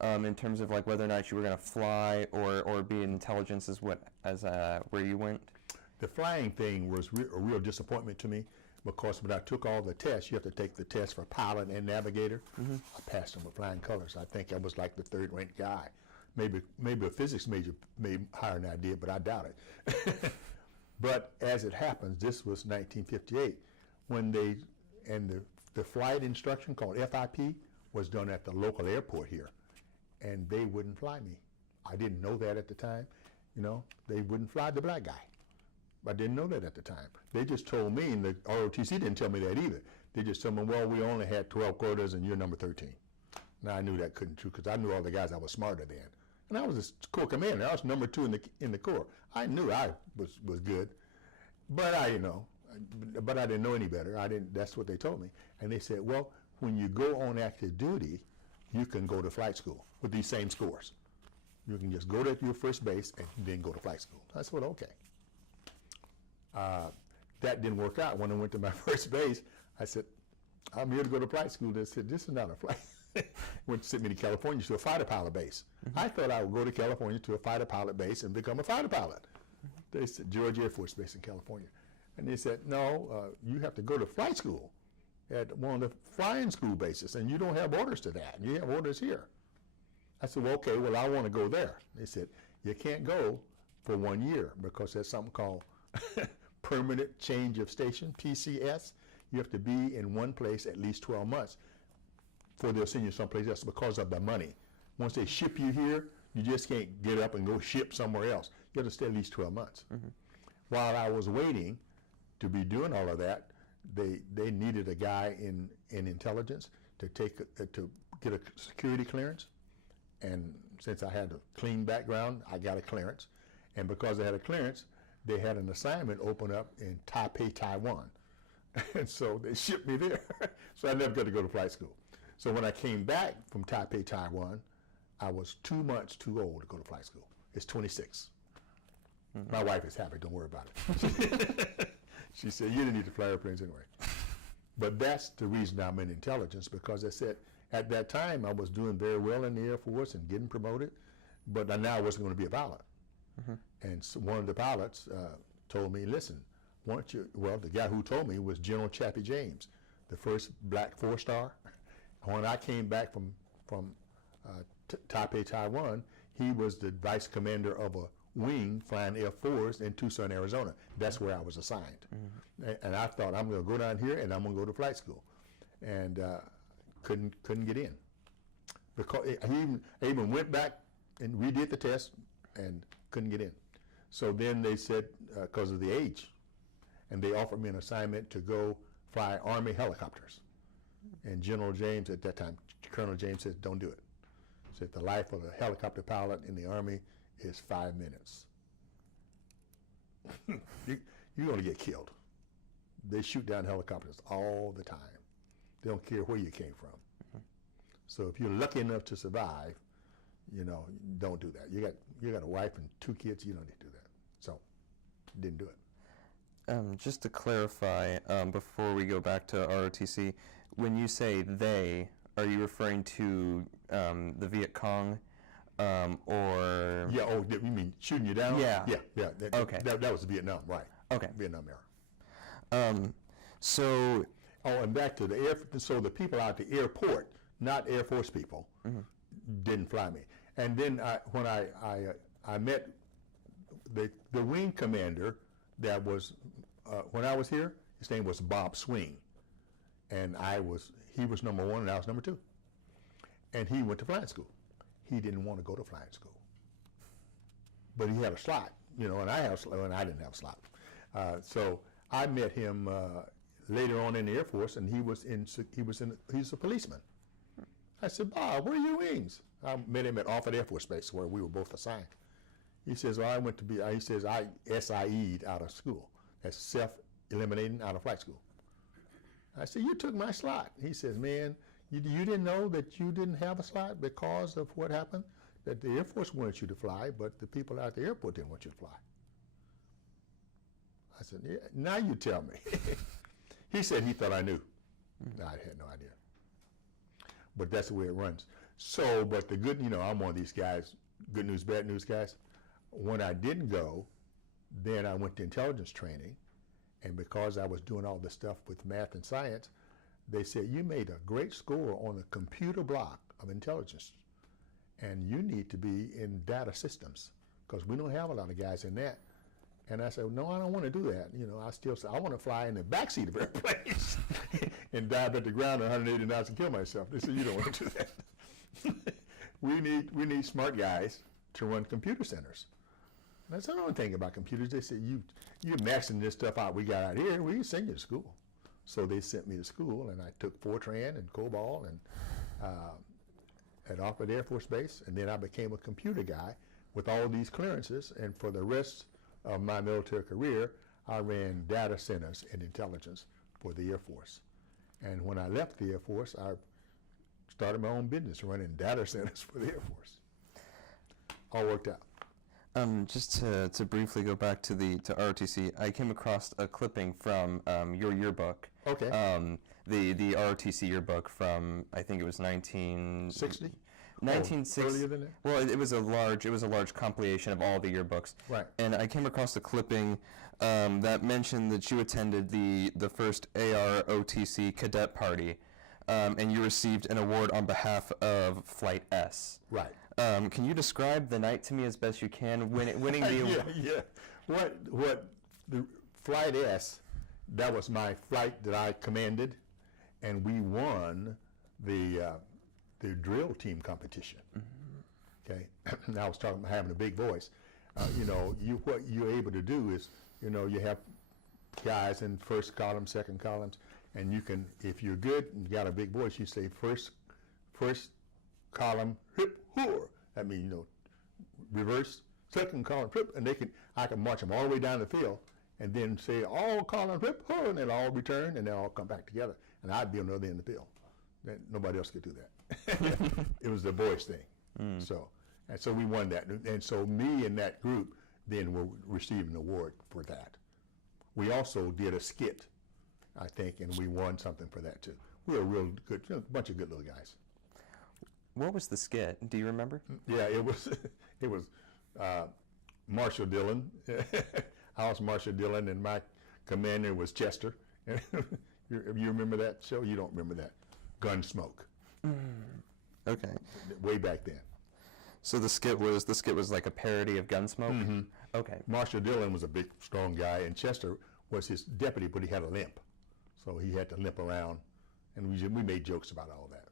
in terms of like whether or not you were going to fly or be in intelligence where you went? The flying thing was a real disappointment to me because when I took all the tests, you have to take the test for pilot and navigator. I passed them with flying colors. I think I was like the third-ranked guy. Maybe a physics major made higher than I did, but I doubt it. But as it happens, this was 1958 when the flight instruction called FIP was done at the local airport here, and they wouldn't fly me. I didn't know that at the time. You know, they wouldn't fly the black guy. I didn't know that at the time. They just told me, and the ROTC didn't tell me that either. They just told me, well, we only had 12 quotas and you're number 13. Now I knew that couldn't be true because I knew all the guys I was smarter than. And I was a Corps commander. I was number 2 in the Corps. I knew I was good, but I didn't know any better. That's what they told me. And they said, well, when you go on active duty, you can go to flight school with these same scores. You can just go to your first base and then go to flight school. I said, well, okay. That didn't work out. When I went to my first base, I said, I'm here to go to flight school. They said, this is not a flight. Went to send me to California to a fighter pilot base. I thought I would go to California to a fighter pilot base and become a fighter pilot. They said, George Air Force Base in California. And they said, no, you have to go to flight school at one of the flying school bases, and you don't have orders to that. You have orders here. I said, well, okay, well, I want to go there. They said, you can't go for 1 year because there's something called permanent change of station, PCS. You have to be in one place at least 12 months before they'll send you someplace else because of the money. Once they ship you here, you just can't get up and go ship somewhere else. You have to stay at least 12 months. While I was waiting to be doing all of that, they needed a guy in intelligence to get a security clearance. And since I had a clean background, I got a clearance. And because I had a clearance, they had an assignment open up in Taipei, Taiwan. And so they shipped me there. So I never got to go to flight school. So when I came back from Taipei, Taiwan, I was 2 months too old to go to flight school. It's 26. My wife is happy, don't worry about it. She said, you didn't need to fly airplanes anyway. But that's the reason I'm in intelligence, because I said, at that time, I was doing very well in the Air Force and getting promoted, but I now wasn't going to be a pilot. And so one of the pilots told me, listen, the guy who told me was General Chappie James, the first black 4-star. When I came back from Taipei, Taiwan, he was the vice commander of a wing flying F-4s in Tucson, Arizona. That's where I was assigned. And I thought, I'm going to go down here and I'm going to go to flight school. And couldn't get in. Because I even went back and redid the test and couldn't get in. So then they said, because of the age, and they offered me an assignment to go fly Army helicopters. And General James at that time, Colonel James said, don't do it. Said the life of a helicopter pilot in the Army is 5 minutes. You're going to get killed. They shoot down helicopters all the time. They don't care where you came from. So if you're lucky enough to survive, you know, don't do that. You got a wife and 2 kids, you don't need to do that. So, didn't do it. Just to clarify, before we go back to ROTC, when you say they, are you referring to the Viet Cong, or? Yeah. Oh, you mean shooting you down? Yeah. Yeah. Okay. That was Vietnam, right? Okay. Vietnam era. So. Oh, and back to the so the people out at the airport, not Air Force people, didn't fly me. And then when I met the wing commander that was when I was here, his name was Bob Swing, and he was number 1 and I was number 2, and he went to flying school. He didn't want to go to flying school, but he had a slot, you know, and I didn't have a slot. So I met him later on in the Air Force, and he's a policeman. I said, Bob, where are your wings? I met him at Offutt Air Force Base where we were both assigned. He says, well, I SIE'd out of school. That's self-eliminating out of flight school. I said, you took my slot. He says, man, you didn't know that you didn't have a slot because of what happened? That the Air Force wanted you to fly, but the people out at the airport didn't want you to fly. I said, yeah, now you tell me. He said he thought I knew. I had no idea. But that's the way it runs. So, but the good, you know, I'm one of these guys, good news, bad news guys. When I didn't go, then I went to intelligence training, and because I was doing all this stuff with math and science, they said, you made a great score on the computer block of intelligence, and you need to be in data systems, because we don't have a lot of guys in that. And I said, no, I don't want to do that. You know, I want to fly in the backseat of airplanes and dive at the ground at 180 knots and kill myself. They said, you don't want to do that. we need smart guys to run computer centers. And that's the only thing about computers. They said, you're maxing this stuff out we got out here, we can send you to school. So they sent me to school, and I took Fortran and COBOL and at Offutt Air Force Base, and then I became a computer guy with all these clearances, and for the rest of my military career, I ran data centers and intelligence for the Air Force. And when I left the Air Force, I started my own business running data centers for the Air Force. All worked out. Just to briefly go back to ROTC, I came across a clipping from your yearbook. Okay. The ROTC yearbook from, I think it was 1960. 1960. Earlier than that? Well, it was a large compilation of all the yearbooks. Right. And I came across a clipping that mentioned that you attended the first AROTC cadet party, and you received an award on behalf of Flight S. Right. Can you describe the night to me as best you can, winning the award? Yeah. What the Flight S, that was my flight that I commanded, and we won the drill team competition. Okay, now I was talking about having a big voice. You know, what you're able to do is, you know, you have guys in first column, second columns, and you can, if you're good and you got a big voice, you say first column, hip, hoor. That means, you know, reverse, second column, hip, and I can march them all the way down the field, and then say all column, hip, hoor, and they'll all return, and they'll all come back together, and I'd be on the other end of the field. Nobody else could do that. It was the voice thing. So we won that, and so me and that group then will receive an award for that. We also did a skit, I think, and we won something for that too. We were a real good, you know, bunch of good little guys. What was the skit? Do you remember? Yeah, it was Marshall Dillon. I was Marshall Dillon, and my commander was Chester. You remember that show? You don't remember that? Gunsmoke. Okay. Way back then. So the skit was like a parody of Gunsmoke? Mm-hmm. Okay. Marshall Dillon was a big, strong guy, and Chester was his deputy, but he had a limp. So he had to limp around, and we made jokes about all that.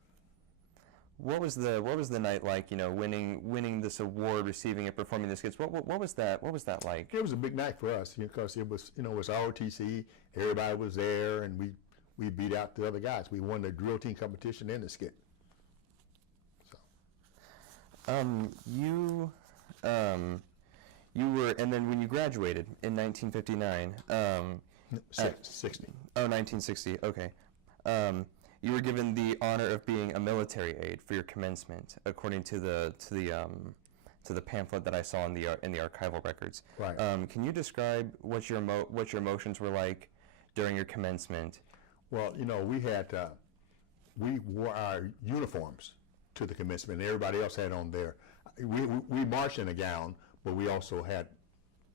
What was the night like? You know, winning this award, receiving it, performing the skits. What was that? What was that like? It was a big night for us because it was, it was ROTC. Everybody was there, and we beat out the other guys. We won the drill team competition and the skit. So. You were, and then when you graduated in 1959. 60. Oh, 1960. Okay. You were given the honor of being a military aide for your commencement, according to the pamphlet that I saw in the archival records. Right. Can you describe what your emotions were like during your commencement? Well, we wore our uniforms to the commencement, and everybody else had on their. We marched in a gown, but we also had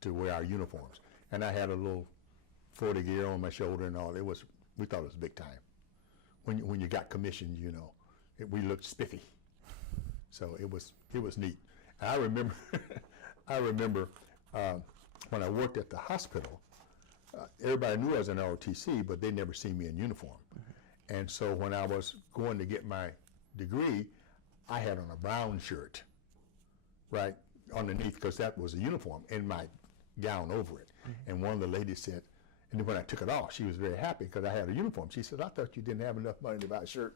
to wear our uniforms. And I had a little 40 gear on my shoulder and all. We thought it was big time. When you got commissioned, we looked spiffy. So it was neat. And I remember when I worked at the hospital, everybody knew I was an ROTC, but they never seen me in uniform. Mm-hmm. And so when I was going to get my degree, I had on a brown shirt, right, underneath, because that was a uniform, and my gown over it. Mm-hmm. And one of the ladies said, and then when I took it off, she was very happy because I had a uniform. She said, "I thought you didn't have enough money to buy a shirt."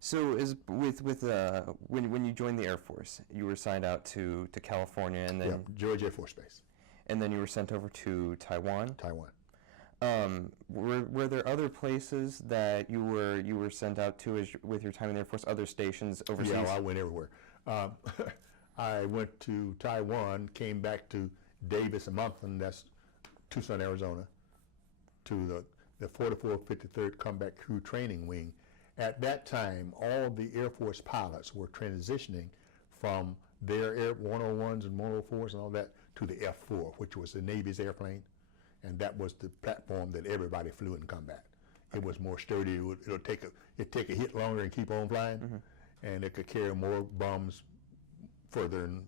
So when you joined the Air Force, you were signed out to California, and then Georgia Air Force Base, and then you were sent over to Taiwan. Were there other places that you were sent out to with your time in the Air Force? Other stations overseas? Yeah, I went everywhere. I went to Taiwan, came back to Davis and Mountain, that's Tucson, Arizona, to the 44th 53rd Combat Crew Training Wing. At that time, all the Air Force pilots were transitioning from their Air 101s and 104s and all that to the F-4, which was the Navy's airplane, and that was the platform that everybody flew in combat. It was more sturdy. It'd take a hit longer and keep on flying, mm-hmm. and it could carry more bombs further, and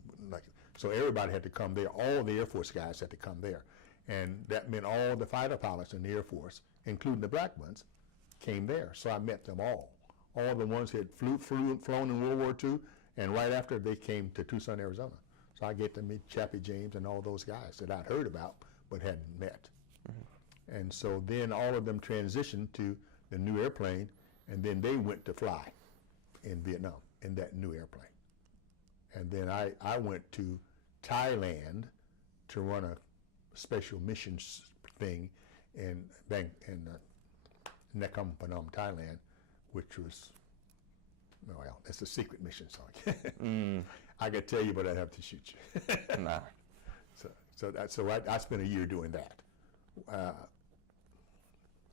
so everybody had to come there. All the Air Force guys had to come there, and that meant all the fighter pilots in the Air Force, including the black ones, came there. So I met them all the ones that had flown in World War II, and right after they came to Tucson, Arizona. So I get to meet Chappie James and all those guys that I'd heard about but hadn't met. Mm-hmm. And so then all of them transitioned to the new airplane, and then they went to fly in Vietnam in that new airplane. And then I went to Thailand to run a special missions thing in Nakhon Phanom, Thailand, which was, well, it's a secret mission, so I could tell you, but I'd have to shoot you. Nah. So I spent a year doing that.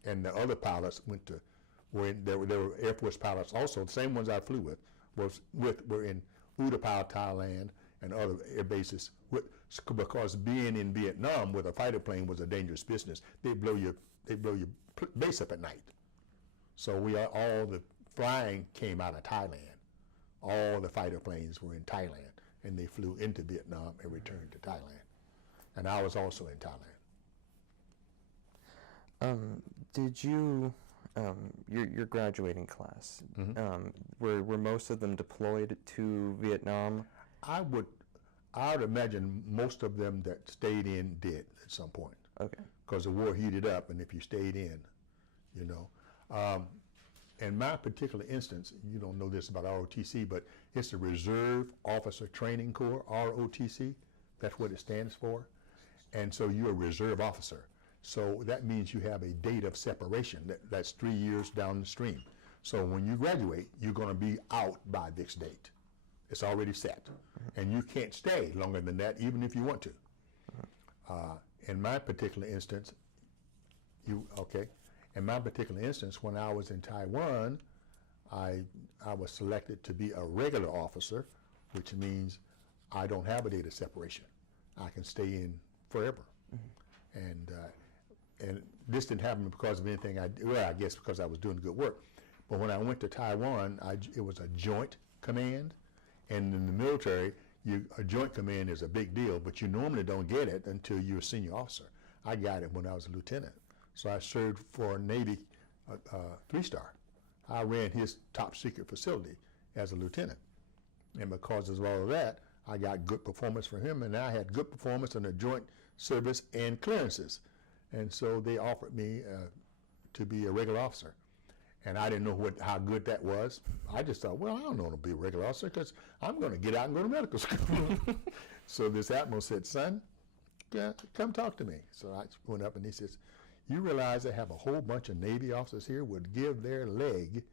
And the other pilots there were Air Force pilots also, the same ones I flew with, were in Utapao, Thailand, and other air bases. Because being in Vietnam with a fighter plane was a dangerous business. They blow your base up at night. So all the flying came out of Thailand. All the fighter planes were in Thailand, and they flew into Vietnam and returned to Thailand. And I was also in Thailand. Did you, your graduating class, mm-hmm. Were most of them deployed to Vietnam? I would imagine most of them that stayed in did at some point. Okay. Because the war heated up, and if you stayed in, in my particular instance, you don't know this about ROTC, but it's the Reserve Officer Training Corps, ROTC. That's what it stands for. And so you're a reserve officer. So that means you have a date of separation. That's 3 years down the stream. So when you graduate, you're going to be out by this date. It's already set. And you can't stay longer than that, even if you want to. In my particular instance, when I was in Taiwan, I was selected to be a regular officer, which means I don't have a date of separation. I can stay in forever. Mm-hmm. And this didn't happen because of anything I guess because I was doing good work. But when I went to Taiwan, it was a joint command. And in the military, a joint command is a big deal, but you normally don't get it until you're a senior officer. I got it when I was a lieutenant. So I served for Navy 3-star. I ran his top secret facility as a lieutenant. And because of all of that, I got good performance from him, and I had good performance in the joint service and clearances. And so they offered me to be a regular officer. And I didn't know how good that was. I just thought, well, I don't want to be a regular officer because I'm going to get out and go to medical school. So this admiral said, son, come talk to me. So I went up and he says, you realize I have a whole bunch of Navy officers here would give their leg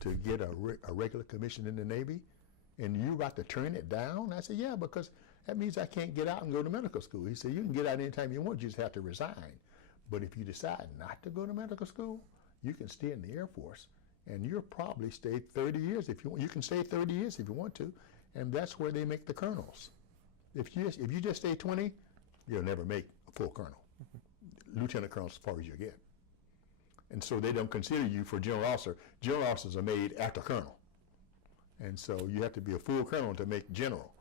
to get a regular commission in the Navy, and you about to turn it down? I said, yeah, because that means I can't get out and go to medical school. He said, you can get out anytime you want, you just have to resign. But if you decide not to go to medical school, you can stay in the Air Force, and you'll probably stay 30 years if you want. You can stay 30 years if you want to, and that's where they make the colonels. If you just stay 20, you'll never make a full colonel. Lieutenant colonel as far as you get. And so they don't consider you for general officer. General officers are made after colonel. And so you have to be a full colonel to make general.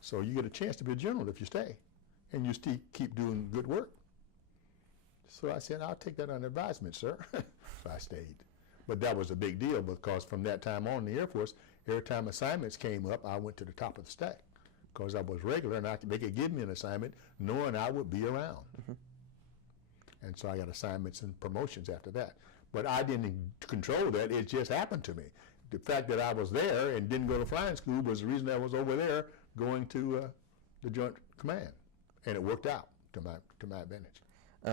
So you get a chance to be a general if you stay, and you keep doing good work. So I said, I'll take that under advisement, sir. So I stayed. But that was a big deal because from that time on in the Air Force, every time assignments came up, I went to the top of the stack because I was regular, and they could give me an assignment knowing I would be around. And so I got assignments and promotions after that. But I didn't control that. It just happened to me. The fact that I was there and didn't go to flying school was the reason I was over there going to the Joint Command. And it worked out to my advantage.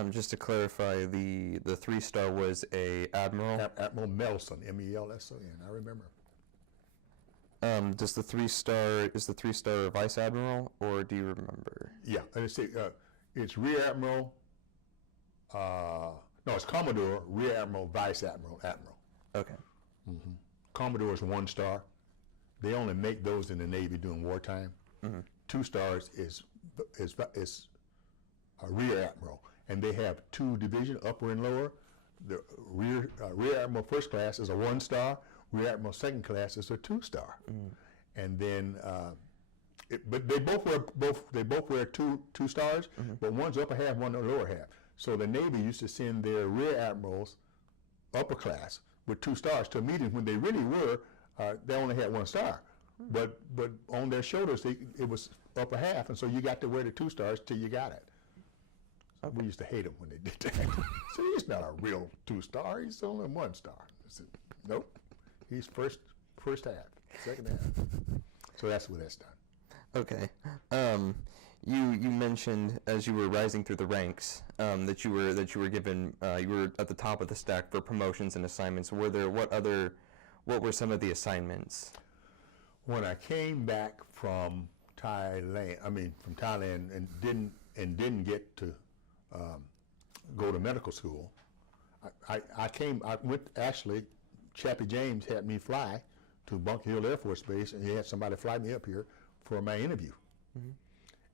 Just to clarify, the 3-star was a admiral? Admiral Melson, M-E-L-S-O-N, I remember. Is the 3-star vice admiral, or do you remember? Yeah, and it's Rear Admiral, no, it's Commodore, Rear Admiral, Vice Admiral, Admiral. Okay. Mm-hmm. Commodore is 1-star. They only make those in the Navy during wartime. 2 stars is a Rear Admiral, and they have 2 divisions, upper and lower. The Rear Admiral First Class is a 1-star. Rear Admiral Second Class is a 2-star. And then, but they both wear two stars, but one's upper half, one the lower half. So the Navy used to send their Rear Admirals upper class with 2 stars to meetings when they really were, they only had 1 star. But on their shoulders, it was upper half, and so you got to wear the 2 stars till you got it. So we used to hate them when they did that. So he's not a real 2-star, he's only 1 star. I said, nope, he's first half, second half. So that's what that's done. Okay. You mentioned as you were rising through the ranks that you were given you were at the top of the stack for promotions and assignments. What were some of the assignments? When I came back from Thailand and didn't get to go to medical school, actually Chappie James had me fly to Bunker Hill Air Force Base, and he had somebody fly me up here for my interview.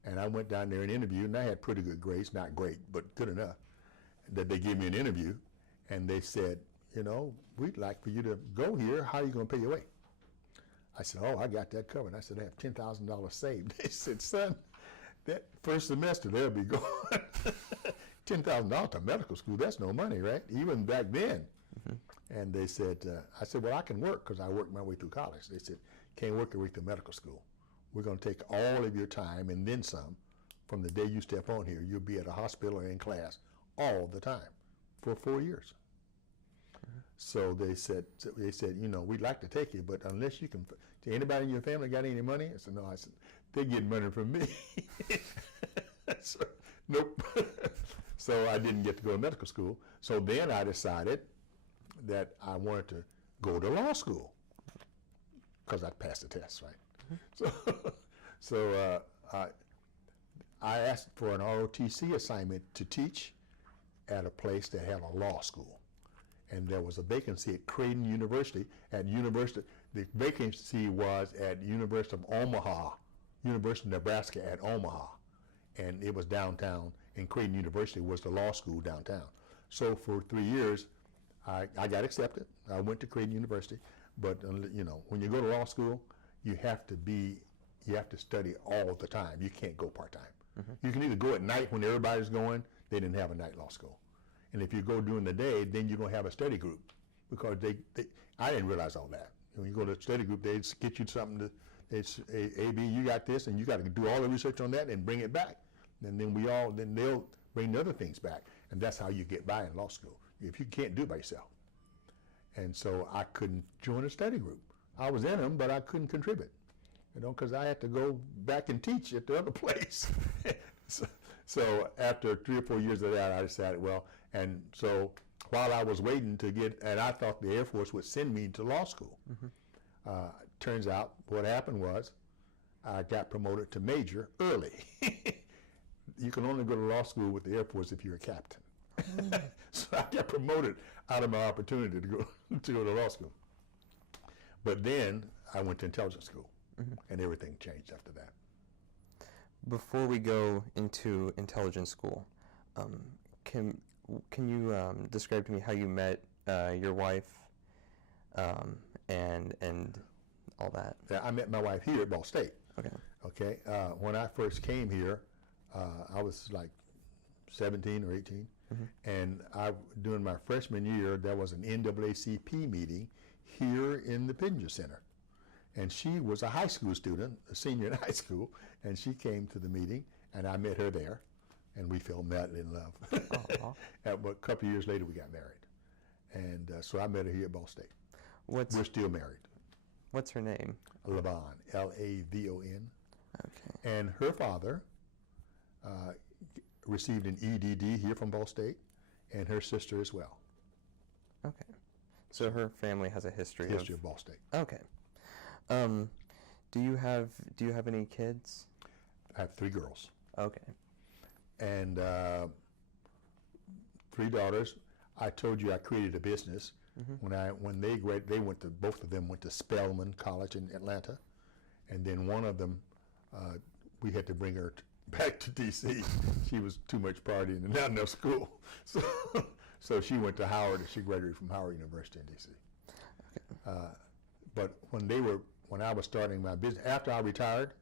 And I went down there and interviewed, and I had pretty good grades, not great, but good enough, that they gave me an interview, and they said, we'd like for you to go here. How are you going to pay your way? I said, I got that covered. I said, I have $10,000 saved. They said, son, that first semester, they'll be going. $10,000 to medical school, that's no money, right? Even back then. And they said, I said, well, I can work because I worked my way through college. They said, can't work your way through medical school. We're going to take all of your time and then some from the day you step on here. You'll be at a hospital or in class all the time for 4 years. So they said, we'd like to take you, but unless you can, anybody in your family got any money? I said, no. I said, they get money from me. So, nope. So I didn't get to go to medical school. So then I decided that I wanted to go to law school because I passed the test, right? So I asked for an ROTC assignment to teach at a place that had a law school. And there was a vacancy at Creighton University. The vacancy was at University of Omaha, University of Nebraska at Omaha. And it was downtown, and Creighton University was the law school downtown. So for 3 years, I got accepted. I went to Creighton University. But when you go to law school, you have to study all the time. You can't go part-time. You can either go at night when everybody's going. They didn't have a night law school. And if you go during the day, then you don't have a study group, because I didn't realize all that. When you go to a study group, they get you something it's AB, you got this, and you got to do all the research on that and bring it back. And then then they'll bring the other things back. And that's how you get by in law school, if you can't do it by yourself. And so I couldn't join a study group. I was in them, but I couldn't contribute, because I had to go back and teach at the other place. So after 3 or 4 years of that, I decided, and so while I was waiting to and I thought the Air Force would send me to law school. Turns out what happened was I got promoted to major early. You can only go to law school with the Air Force if you're a captain. So I got promoted out of my opportunity to go to law school. But then I went to intelligence school, and everything changed after that. Before we go into intelligence school, can you describe to me how you met your wife and all that? Yeah, I met my wife here at Ball State. Okay. When I first came here, I was like 17 or 18, and during my freshman year, there was an NAACP meeting here in the Pinger Center. And she was a high school student, a senior in high school, and she came to the meeting, and I met her there, and we fell madly in love. A couple of years later, we got married. And so I met her here at Ball State. We're still married. What's her name? Lavon, Lavon. Okay. And her father received an EDD here from Ball State, and her sister as well. Okay. So her family has a history of Ball State. Okay. Do you have any kids? I have 3 girls. Okay. And 3 daughters. I told you I created a business. When they graduated, both of them went to Spelman College in Atlanta, and then one of them, we had to bring her back to D.C. She was too much partying and not enough school, so she went to Howard, and she graduated from Howard University in D.C. Okay. But when I was starting my business, after I retired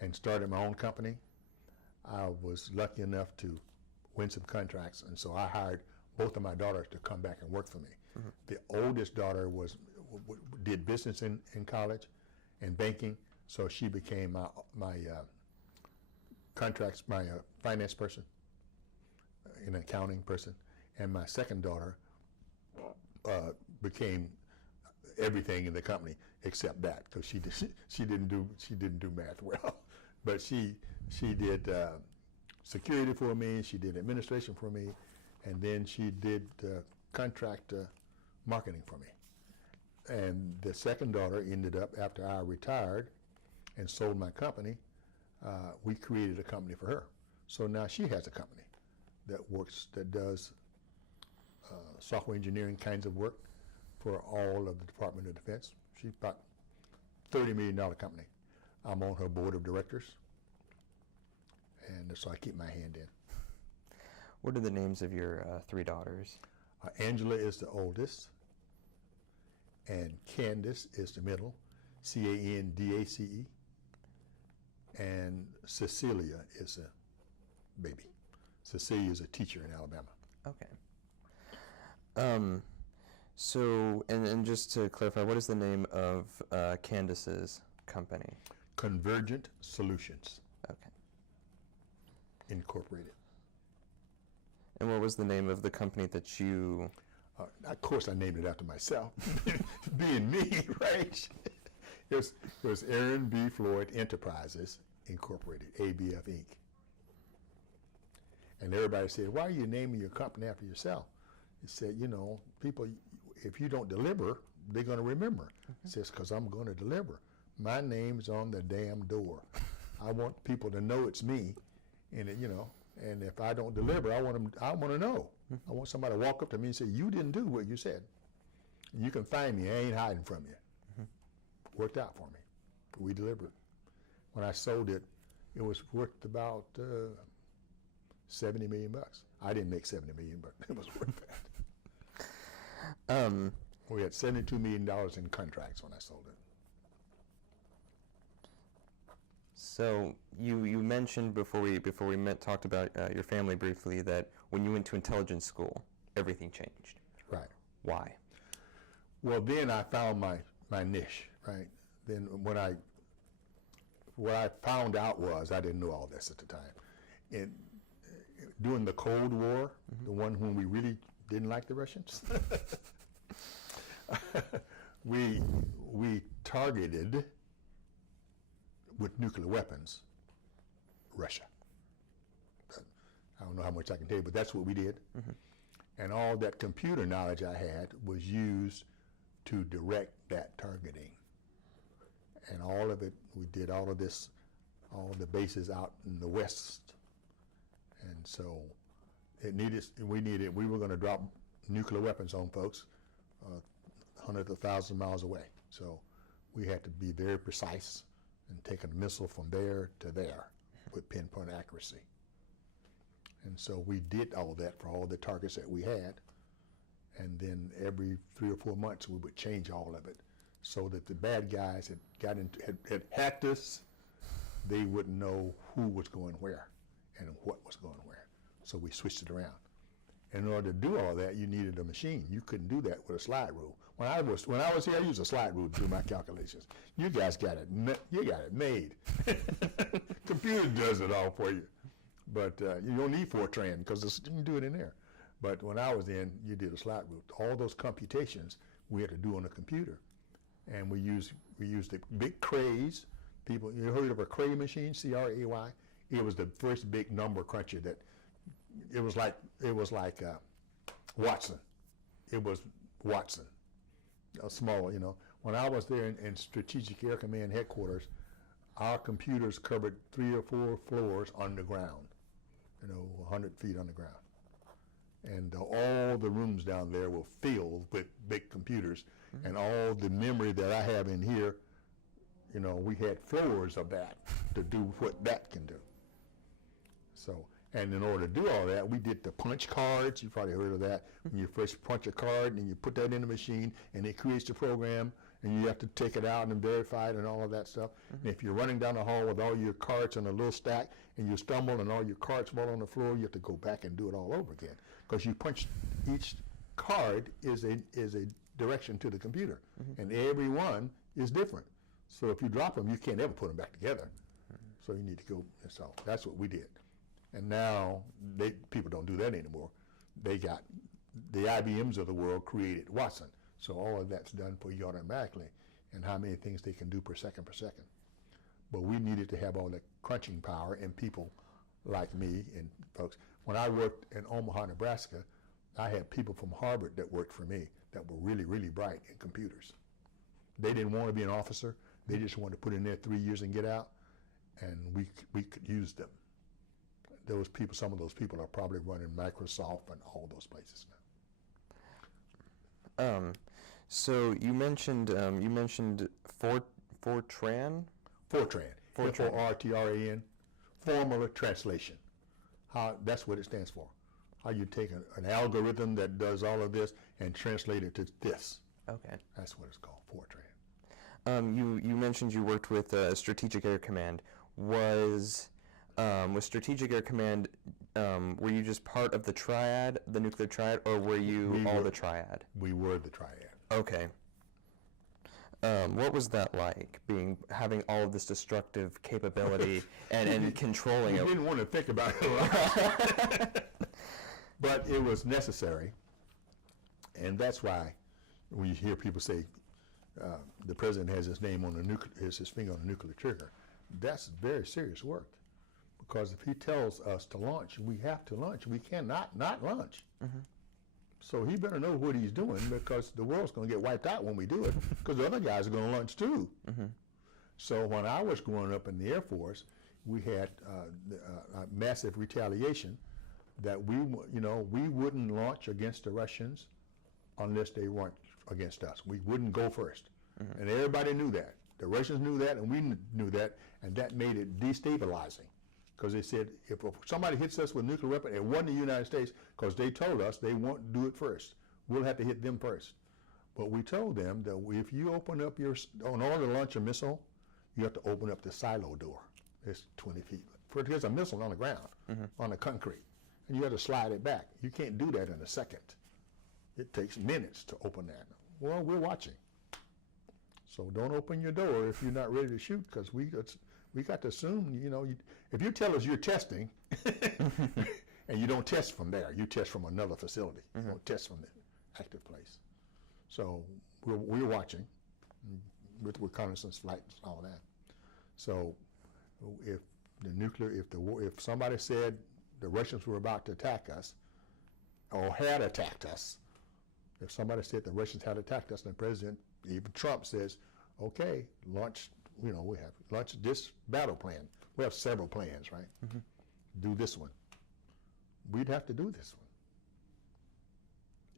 and started my own company, I was lucky enough to win some contracts, and so I hired both of my daughters to come back and work for me. The oldest daughter did business in college and banking, so she became my contracts, my finance person, an accounting person, and my second daughter became everything in the company except that, because she didn't do math well, but she did security for me, she did administration for me, and then she did contract marketing for me. And the second daughter ended up, after I retired and sold my company, we created a company for her. So now she has a company that does software engineering kinds of work for all of the Department of Defense. She's about $30 million company. I'm on her board of directors, and so I keep my hand in. What are the names of your 3 daughters? Angela is the oldest, and Candace is the middle, Candace, and Cecilia is a baby. Cecilia is a teacher in Alabama. Okay. So, and just to clarify, what is the name of Candace's company? Convergent Solutions. Okay. Incorporated. And what was the name of the company that you... of course I named it after myself, being me, right? It was Aaron B. Floyd Enterprises Incorporated, ABF Inc. And everybody said, why are you naming your company after yourself? He said, people, if you don't deliver, they're going to remember. He says, because I'm going to deliver. My name's on the damn door. I want people to know it's me, and and if I don't deliver, I want to know. I want somebody to walk up to me and say, you didn't do what you said. You can find me. I ain't hiding from you. Worked out for me. We delivered. When I sold it, it was worth about $70 million. I didn't make $70 million, but it was worth that. We had $72 million in contracts when I sold it. So you mentioned before we met, talked about your family briefly, that when you went to intelligence school, everything changed. Right. Why? Well, then I found my niche, right? Then what I found out was, I didn't know all this at the time. During the Cold War, the one when we really didn't like the Russians, we targeted with nuclear weapons Russia. I don't know how much I can tell you, but that's what we did. And all that computer knowledge I had was used to direct that targeting. And all of it, we did all of this, all the bases out in the West. And so we were going to drop nuclear weapons on folks hundreds of thousands of miles away. So we had to be very precise and take a missile from there to there with pinpoint accuracy. And so we did all that for all the targets that we had. And then every 3 or 4 months we would change all of it so that the bad guys had hacked us, they wouldn't know who was going where and what was going where. So we switched it around. In order to do all that, you needed a machine. You couldn't do that with a slide rule. When I was here, I used a slide rule to do my calculations. You guys got it. You got it made. Computer does it all for you. But you don't need Fortran because you can do it in there. But when I was in, you did a slide rule. All those computations we had to do on the computer, and we used the big crays. People, you heard of a cray machine? C-R-A-Y. It was the first big number cruncher that. It was like Watson. It was Watson. A small, When I was there in Strategic Air Command headquarters, our computers covered 3 or 4 floors underground, 100 feet underground. And all the rooms down there were filled with big computers, and all the memory that I have in here, we had floors of that to do what that can do. So. And in order to do all that, we did the punch cards. You probably heard of that. When you first punch a card and you put that in the machine and it creates the program and you have to take it out and verify it and all of that stuff. And if you're running down the hall with all your cards in a little stack and you stumble and all your cards fall on the floor, you have to go back and do it all over again. Because you punch, each card is a direction to the computer. And every one is different. So if you drop them, you can't ever put them back together. So you need to go, so that's what we did. And now people don't do that anymore. They got the IBMs of the world created Watson. So all of that's done for you automatically, and how many things they can do per second. But we needed to have all the crunching power, and people like me and folks. When I worked in Omaha, Nebraska, I had people from Harvard that worked for me that were really, really bright in computers. They didn't want to be an officer. They just wanted to put in there 3 years and get out, and we could use them. Some of those people are probably running Microsoft and all those places now. So you mentioned Fortran. Fortran. F-O-R-T-R-A-N. Formula translation. That's what it stands for. How you take an algorithm that does all of this and translate it to this. Okay. That's what it's called, Fortran. You mentioned you worked with Strategic Air Command. Was Strategic Air Command, were you just part of the triad, the nuclear triad, or were you the triad? We were the triad. Okay. What was that like, having all of this destructive capability and controlling it? I didn't want to think about it a lot. But it was necessary, and that's why when you hear people say the president has his name on his finger on the nuclear trigger, that's very serious work. Because if he tells us to launch, we have to launch. We cannot not launch. So he better know what he's doing, because the world's going to get wiped out when we do it, because the other guys are going to launch too. So when I was growing up in the Air Force, we had a massive retaliation that we wouldn't launch against the Russians unless they weren't against us. We wouldn't go first. And everybody knew that. The Russians knew that, and we knew that, and that made it destabilizing. Because they said, if somebody hits us with a nuclear weapon, it wasn't the United States, because they told us they won't do it first. We'll have to hit them first. But we told them that if you open up on order to launch a missile, you have to open up the silo door. it's 20 feet. There's a missile on the ground, on the concrete, and you have to slide it back. You can't do that in a second. It takes minutes to open that. Well, we're watching. So don't open your door if you're not ready to shoot, because we got to assume, if you tell us you're testing, and you don't test from there, you test from another facility. You don't test from the active place. So we're watching with reconnaissance flights and all that. So if somebody said the Russians were about to attack us or had attacked us, if somebody said the Russians had attacked us, and the president, even Trump, says, okay, launch this battle plan. We have several plans, right? Do this one. We'd have to do this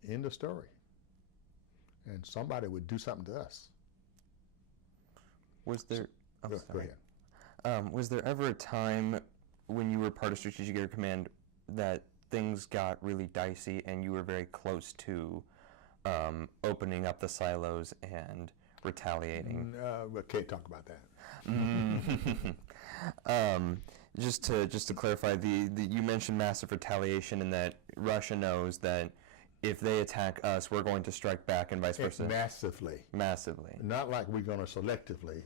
one. End of story. And somebody would do something to us. Was there? Go ahead. Was there ever a time when you were part of Strategic Air Command that things got really dicey and you were very close to opening up the silos and retaliating? We can't talk about that. Just to clarify, you mentioned massive retaliation, and that Russia knows that if they attack us, we're going to strike back, and vice versa. Massively. Massively. Not like we're going to selectively.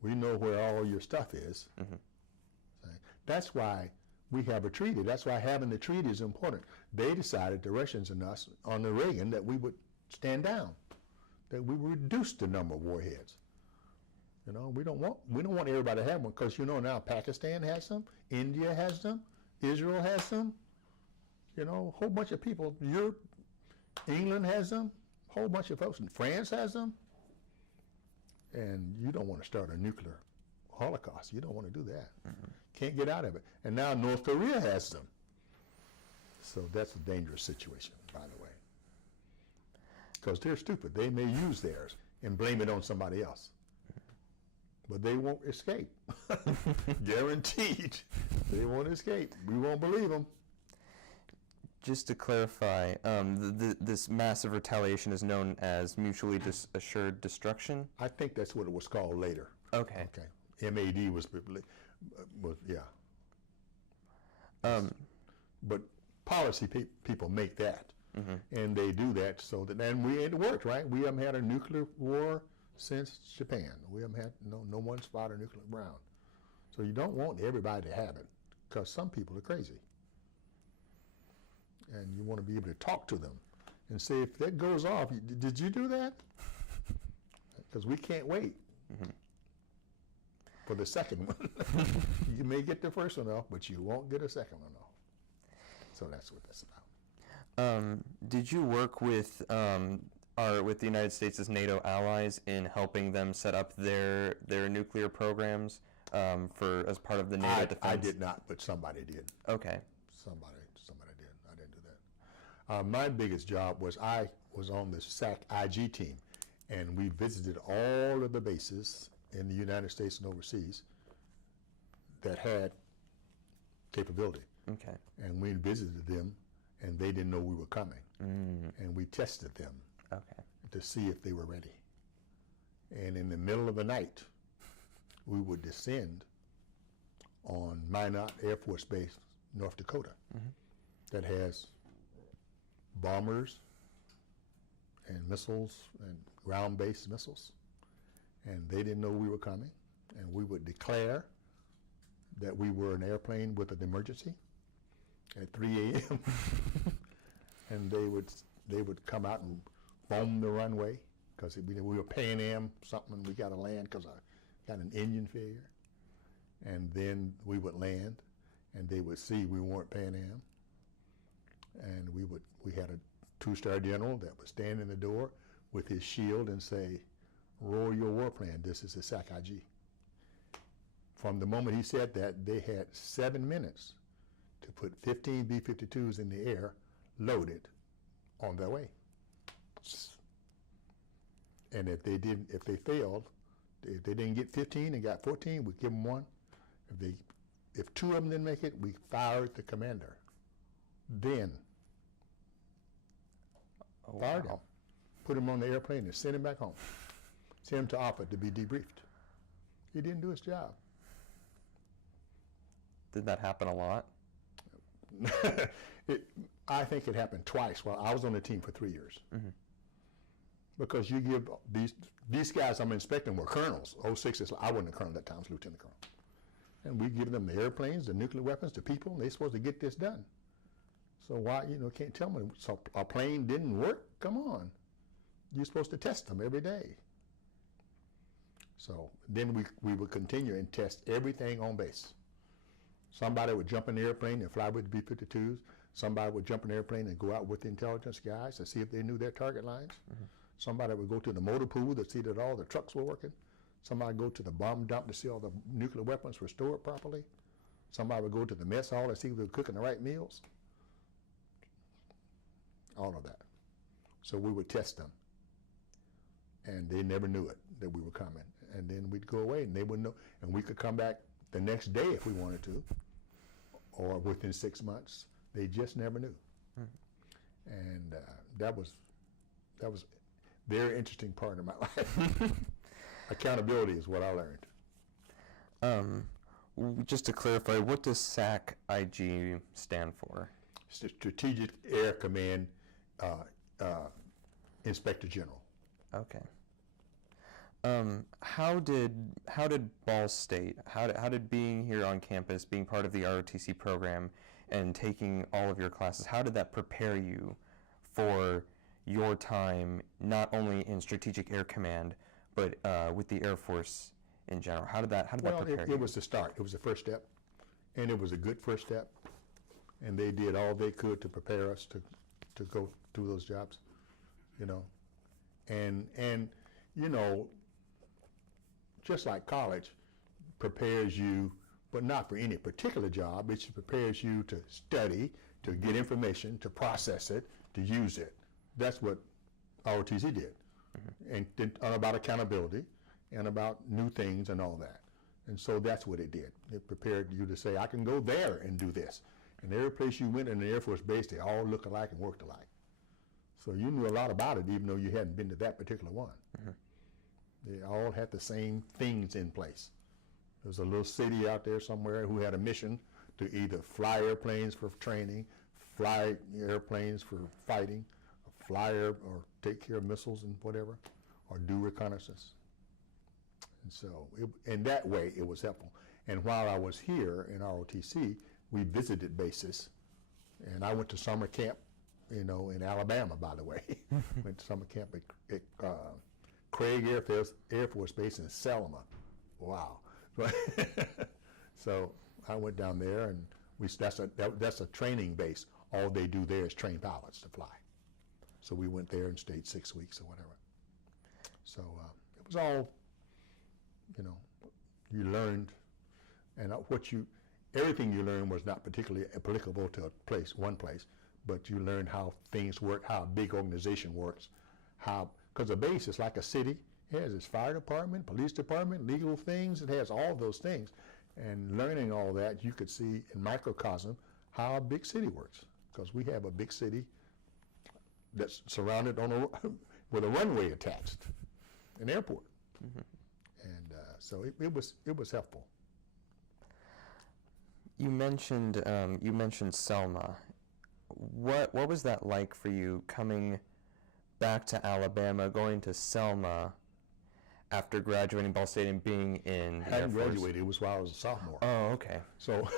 We know where all your stuff is. That's why we have a treaty. That's why having the treaty is important. They decided, the Russians and us, on the Reagan, that we would stand down, that we would reduce the number of warheads. We don't want everybody to have one, because now Pakistan has some, India has them, Israel has them, a whole bunch of people. Europe, England has them, a whole bunch of folks, and France has them. And you don't want to start a nuclear holocaust. You don't want to do that. Can't get out of it. And now North Korea has them. So that's a dangerous situation, by the way. Because they're stupid. They may use theirs and blame it on somebody else. But they won't escape. Guaranteed. They won't escape. We won't believe them. Just to clarify, this massive retaliation is known as mutually assured destruction? I think that's what it was called later. Okay. MAD was yeah. But policy people make that. And they do that so that, and it worked, right? We haven't had a nuclear war since Japan. We haven't had, no one's fought a nuclear round. So you don't want everybody to have it, because some people are crazy. And you want to be able to talk to them and say, if that goes off, did you do that? Because we can't wait for the second one. You may get the first one off, but you won't get a second one off. So that's what that's about. Did you work with the United States as NATO allies in helping them set up their nuclear programs as part of the NATO defense? I did not, but somebody did. Okay. Somebody did. I didn't do that. My biggest job was I was on the SAC IG team, and we visited all of the bases in the United States and overseas that had capability. Okay. And we visited them, and they didn't know we were coming. And we tested them to see if they were ready. And in the middle of the night, we would descend on Minot Air Force Base, North Dakota, that has bombers and missiles and ground-based missiles. And they didn't know we were coming. And we would declare that we were an airplane with an emergency at 3 a.m. And they would come out and foam the runway, because we were Pan Am something, we got to land because I got an engine failure. And then we would land, and they would see we weren't Pan Am. And we had a 2-star general that would stand in the door with his shield and say, "Roll your war plan, this is a SAC IG." From the moment he said that, they had 7 minutes to put 15 B-52s in the air, loaded, on their way. And if they failed, if they didn't get 15 and got 14, we'd give them one. If 2 of them didn't make it, we fired the commander. Then fired him, put him on the airplane and sent him back home. Sent him to Offutt to be debriefed. He didn't do his job. Did that happen a lot? I think it happened twice while I was on the team for 3 years. Mm-hmm. Because you give these guys I'm inspecting were colonels. 06 is, I wasn't a colonel at that time, I was lieutenant colonel. And we give them the airplanes, the nuclear weapons, the people, and they're supposed to get this done. So why, can't tell me, so a plane didn't work? Come on. You're supposed to test them every day. So then we would continue and test everything on base. Somebody would jump in the airplane and fly with the B-52s. Somebody would jump in the airplane and go out with the intelligence guys to see if they knew their target lines. Mm-hmm. Somebody would go to the motor pool to see that all the trucks were working. Somebody would go to the bomb dump to see all the nuclear weapons were stored properly. Somebody would go to the mess hall to see if they were cooking the right meals. All of that. So we would test them. And they never knew it, that we were coming. And then we'd go away and they wouldn't know. And we could come back the next day if we wanted to, or within 6 months. They just never knew. Mm-hmm. And that was a very interesting part of my life. Accountability is what I learned. Just to clarify, what does SAC-IG stand for? Strategic Air Command Inspector General. Okay. How did Ball State, how did being here on campus, being part of the ROTC program and taking all of your classes, how did that prepare you for your time, not only in Strategic Air Command, but with the Air Force in general? How did that prepare you? It was the start. It was the first step, and it was a good first step. And they did all they could to prepare us to go through those jobs, And just like college prepares you, but not for any particular job, it prepares you to study, to get information, to process it, to use it. That's what ROTC did. Mm-hmm. And about accountability and about new things and all that. And so that's what it did. It prepared you to say, I can go there and do this. And every place you went in the Air Force Base, they all look alike and worked alike. So you knew a lot about it, even though you hadn't been to that particular one. Mm-hmm. They all had the same things in place. There was a little city out there somewhere who had a mission to either fly airplanes for training, fly airplanes for fighting, or take care of missiles and whatever, or do reconnaissance. And so, in that way, it was helpful. And while I was here in ROTC, we visited bases, and I went to summer camp, in Alabama, by the way. Went to summer camp at Craig Air Force Base in Selma. Wow. So I went down there, and that's a training base. All they do there is train pilots to fly. So we went there and stayed 6 weeks or whatever. So it was all, you learned, and everything you learned was not particularly applicable to one place, but you learned how things work, how a big organization works, because a base is like a city. It has its fire department, police department, legal things. It has all those things. And learning all that, you could see in microcosm how a big city works, because we have a big city that's surrounded with a runway attached, an airport. Mm-hmm. And so it was helpful. You mentioned Selma. What was that like for you coming back to Alabama, going to Selma after graduating Ball State and being in the I hadn't graduated. It was while I was a sophomore. Oh, okay. So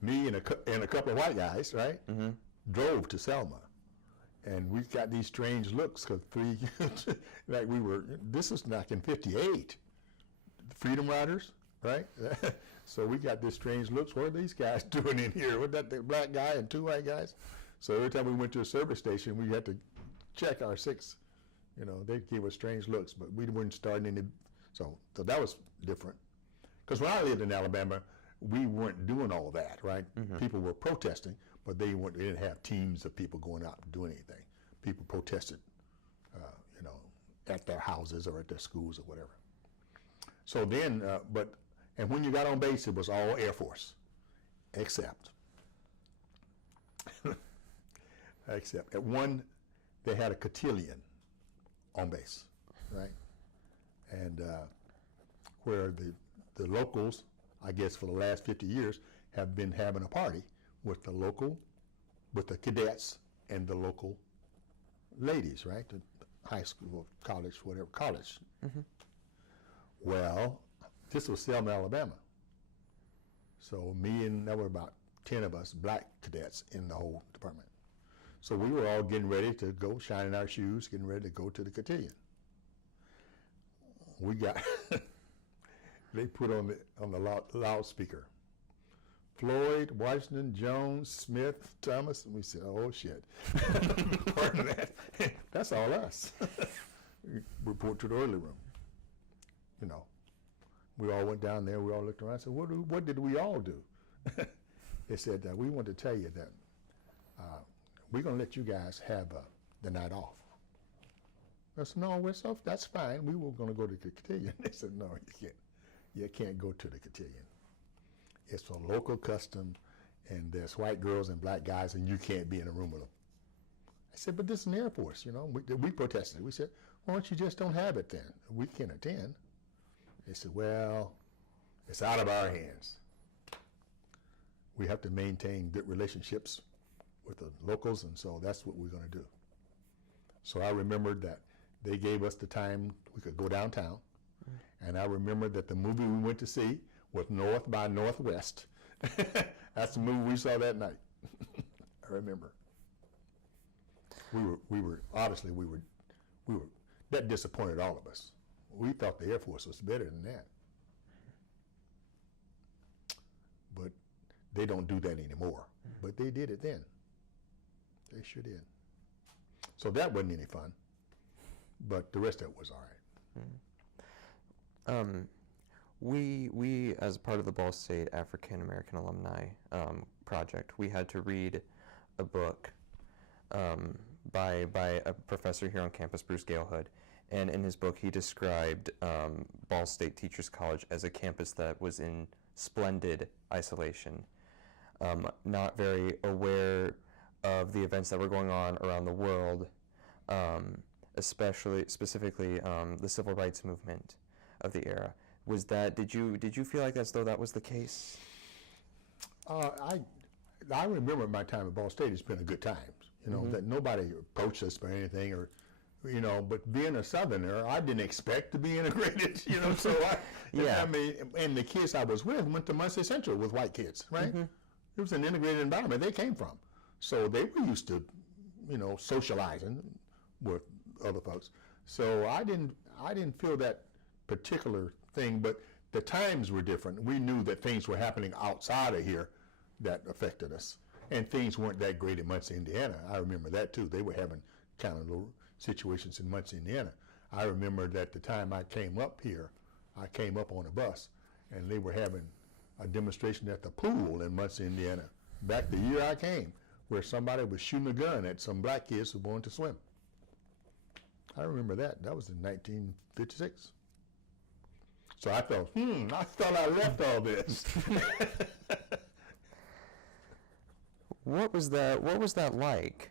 me and a couple of white guys, right, mm-hmm. drove to Selma. And we got these strange looks because this was like in 58, Freedom Riders, right? So we got this strange looks. What are these guys doing in here? What that the black guy and two white guys? So every time we went to a service station, we had to check our six. They gave us strange looks, but we weren't starting any. So that was different. Because when I lived in Alabama, we weren't doing all that, right? Mm-hmm. People were protesting, but they didn't have teams of people going out and doing anything. People protested, at their houses or at their schools or whatever. So then, and when you got on base, it was all Air Force, except at one, they had a cotillion on base, right? And where the locals, I guess for the last 50 years, have been having a party with the cadets and the local ladies, right? The high school, college, whatever, college. Mm-hmm. Well, this was Selma, Alabama. So me and there were about 10 of us black cadets in the whole department. So we were all getting ready to go, shining our shoes, getting ready to go to the cotillion. We got, they put on the loudspeaker, Floyd, Washington, Jones, Smith, Thomas, and we said, oh shit. Part of that, that's all us. We report to the early room. You know, we all went down there, we all looked around and said, what did we all do? They said that we want to tell you that we're going to let you guys have the night off. I said, no, that's fine. We were going to go to the cotillion. They said, no, you can't go to the cotillion. It's a local custom, and there's white girls and black guys, and you can't be in a room with them. I said, but this is an Air Force, you know. We protested. We said, why don't you just don't have it then? We can attend. They said, well, it's out of our hands. We have to maintain good relationships with the locals, and so that's what we're going to do. So I remembered that they gave us the time we could go downtown, and I remembered that the movie we went to see was North by Northwest. That's the movie we saw that night. I remember. We were that disappointed all of us. We thought the Air Force was better than that. But they don't do that anymore. But they did it then. They sure did. So that wasn't any fun. But the rest of it was all right. We as part of the Ball State African American Alumni project, we had to read a book by a professor here on campus, Bruce Galehood, and in his book he described Ball State Teachers College as a campus that was in splendid isolation, not very aware of the events that were going on around the world, specifically the civil rights movement of the era. Was that, did you feel like as though that was the case? I remember my time at Ball State. It's been a good time. You know, that nobody approached us for anything, or, you know, but being a Southerner, I didn't expect to be integrated, you know, so I mean, and the kids I was with went to Muncie Central with white kids, right? It was an integrated environment they came from. So they were used to, you know, socializing with other folks. So I didn't feel that particular thing, but the times were different. We knew that things were happening outside of here that affected us. And things weren't that great in Muncie, Indiana. I remember that too. They were having kind of little situations in Muncie, Indiana. I remember that the time I came up here, I came up on a bus, and they were having a demonstration at the pool in Muncie, Indiana, back the year I came, where somebody was shooting a gun at some black kids who wanted to swim. I remember that. That was in 1956. So I thought, I thought I left all this. What was that like?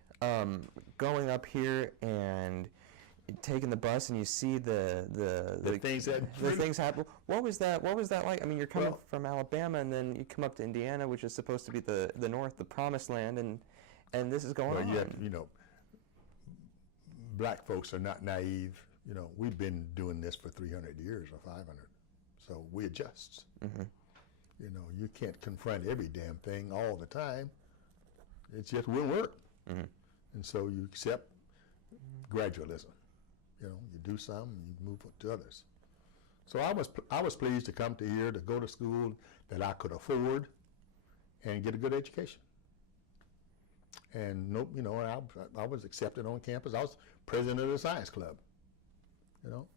Going up here and taking the bus, and you see the things happen. What was that like? I mean, you're coming from Alabama, and then you come up to Indiana, which is supposed to be the North, the promised land, and this is going on. Yet, you know, black folks are not naive. You know, we've been doing this for 300 years or 500, so we adjust. You know, you can't confront every damn thing all the time. It just wouldn't work. And so you accept gradualism. You know, you do some, and you move to others. So I was pleased to come to here, to go to school that I could afford and get a good education. And you know, I was accepted on campus. I was president of the science club. You know,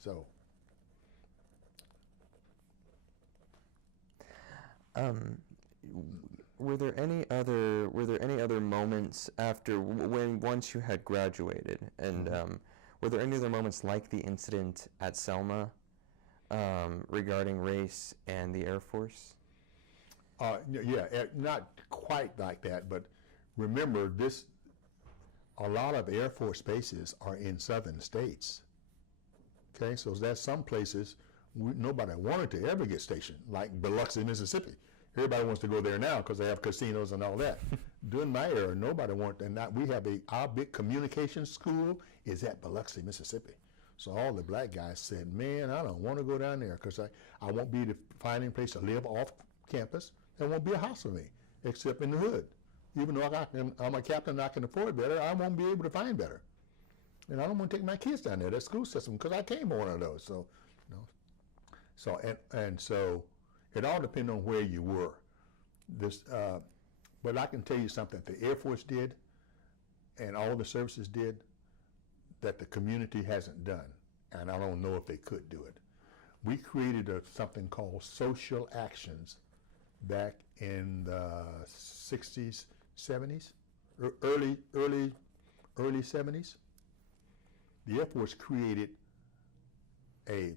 so. Were there any other moments after once you had graduated, and were there any other moments like the incident at Selma regarding race and the Air Force? Yeah, not quite like that, but remember this. A lot of Air Force bases are in southern states. Okay, so there's some places nobody wanted to ever get stationed, like Biloxi, Mississippi. Everybody wants to go there now because they have casinos and all that. During my era, nobody wanted, and we have our big communication school is at Biloxi, Mississippi. So all the black guys said, man, I don't want to go down there because I won't be able to find any place to live off campus. There won't be a house for me, except in the hood. Even though I'm a captain, I can afford better, I won't be able to find better. And I don't want to take my kids down there, that school system, because I came from one of those. So, you know, so it all depends on where you were. But I can tell you something the Air Force did and all the services did that the community hasn't done, and I don't know if they could do it. We created something called social actions back in the 60s, 70s, early 70s. The Air Force created a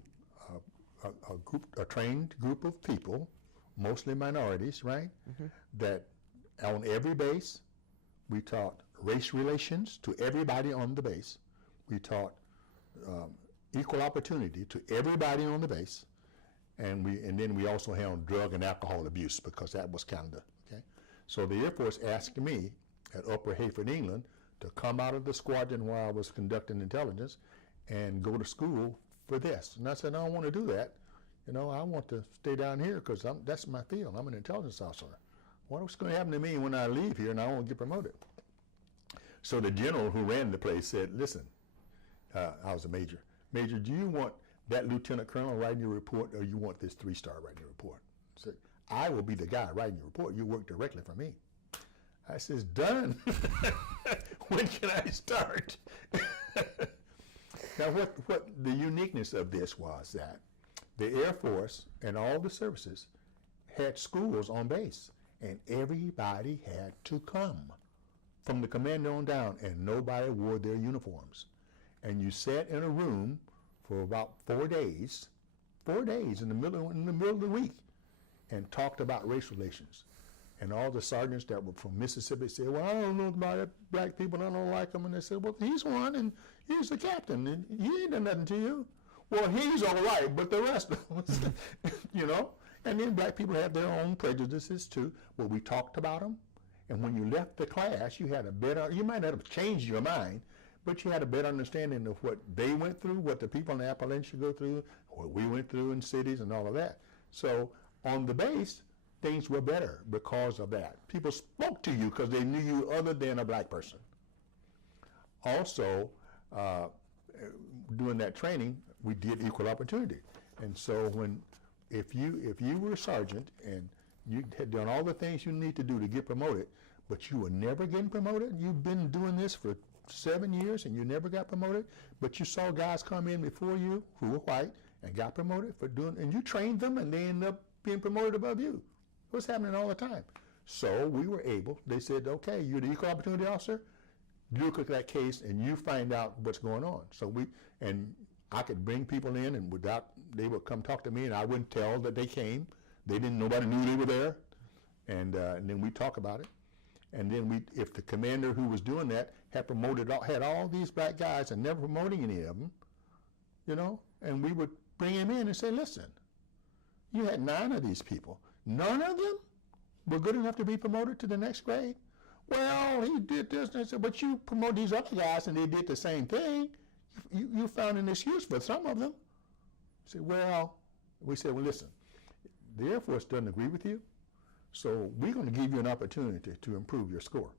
trained group of people, mostly minorities, right? Mm-hmm. That on every base, we taught race relations to everybody on the base. We taught equal opportunity to everybody on the base, and then we also handled drug and alcohol abuse because that was kind of okay. So the Air Force asked me at Upper Hayford, England, to come out of the squadron while I was conducting intelligence and go to school for this. And I said, I don't want to do that. You know, I want to stay down here because that's my field. I'm an intelligence officer. What's going to happen to me when I leave here and I won't get promoted? So the general who ran the place said, listen, I was a major. Major, do you want that lieutenant colonel writing your report or you want this 3-star writing your report? I said, I will be the guy writing your report. You work directly for me. I says, done. When can I start? Now, what the uniqueness of this was that the Air Force and all the services had schools on base, and everybody had to come from the commander on down, and nobody wore their uniforms. And you sat in a room for about 4 days in the middle of the week, and talked about race relations. And all the sergeants that were from Mississippi said, well, I don't know about black people, I don't like them. And they said, well, he's one, and he's the captain, and he ain't done nothing to you. Well, he's all right, but the rest of us, you know. And then black people have their own prejudices too, but we talked about them. And when you left the class, you might not have changed your mind, but you had a better understanding of what they went through, what the people in Appalachia go through, what we went through in cities and all of that. So on the base, things were better because of that. People spoke to you because they knew you other than a black person. Also, during that training, we did equal opportunity. And so if you were a sergeant and you had done all the things you need to do to get promoted, but you were never getting promoted, you've been doing this for 7 years and you never got promoted, but you saw guys come in before you who were white and got promoted and you trained them and they ended up being promoted above you. It was happening all the time. So we were able, they said, okay, you're the equal opportunity officer, you look at that case and you find out what's going on. So I could bring people in and they would come talk to me and I wouldn't tell that they came. Nobody knew they were there. And then we talk about it. And then if the commander who was doing that had all these black guys and never promoting any of them, you know, and we would bring him in and say, listen, you had 9 of these people. None of them were good enough to be promoted to the next grade. Well, he did this and that, but you promote these other guys and they did the same thing. You found an excuse for some of them. We said, well, listen, the Air Force doesn't agree with you, so we're going to give you an opportunity to improve your score.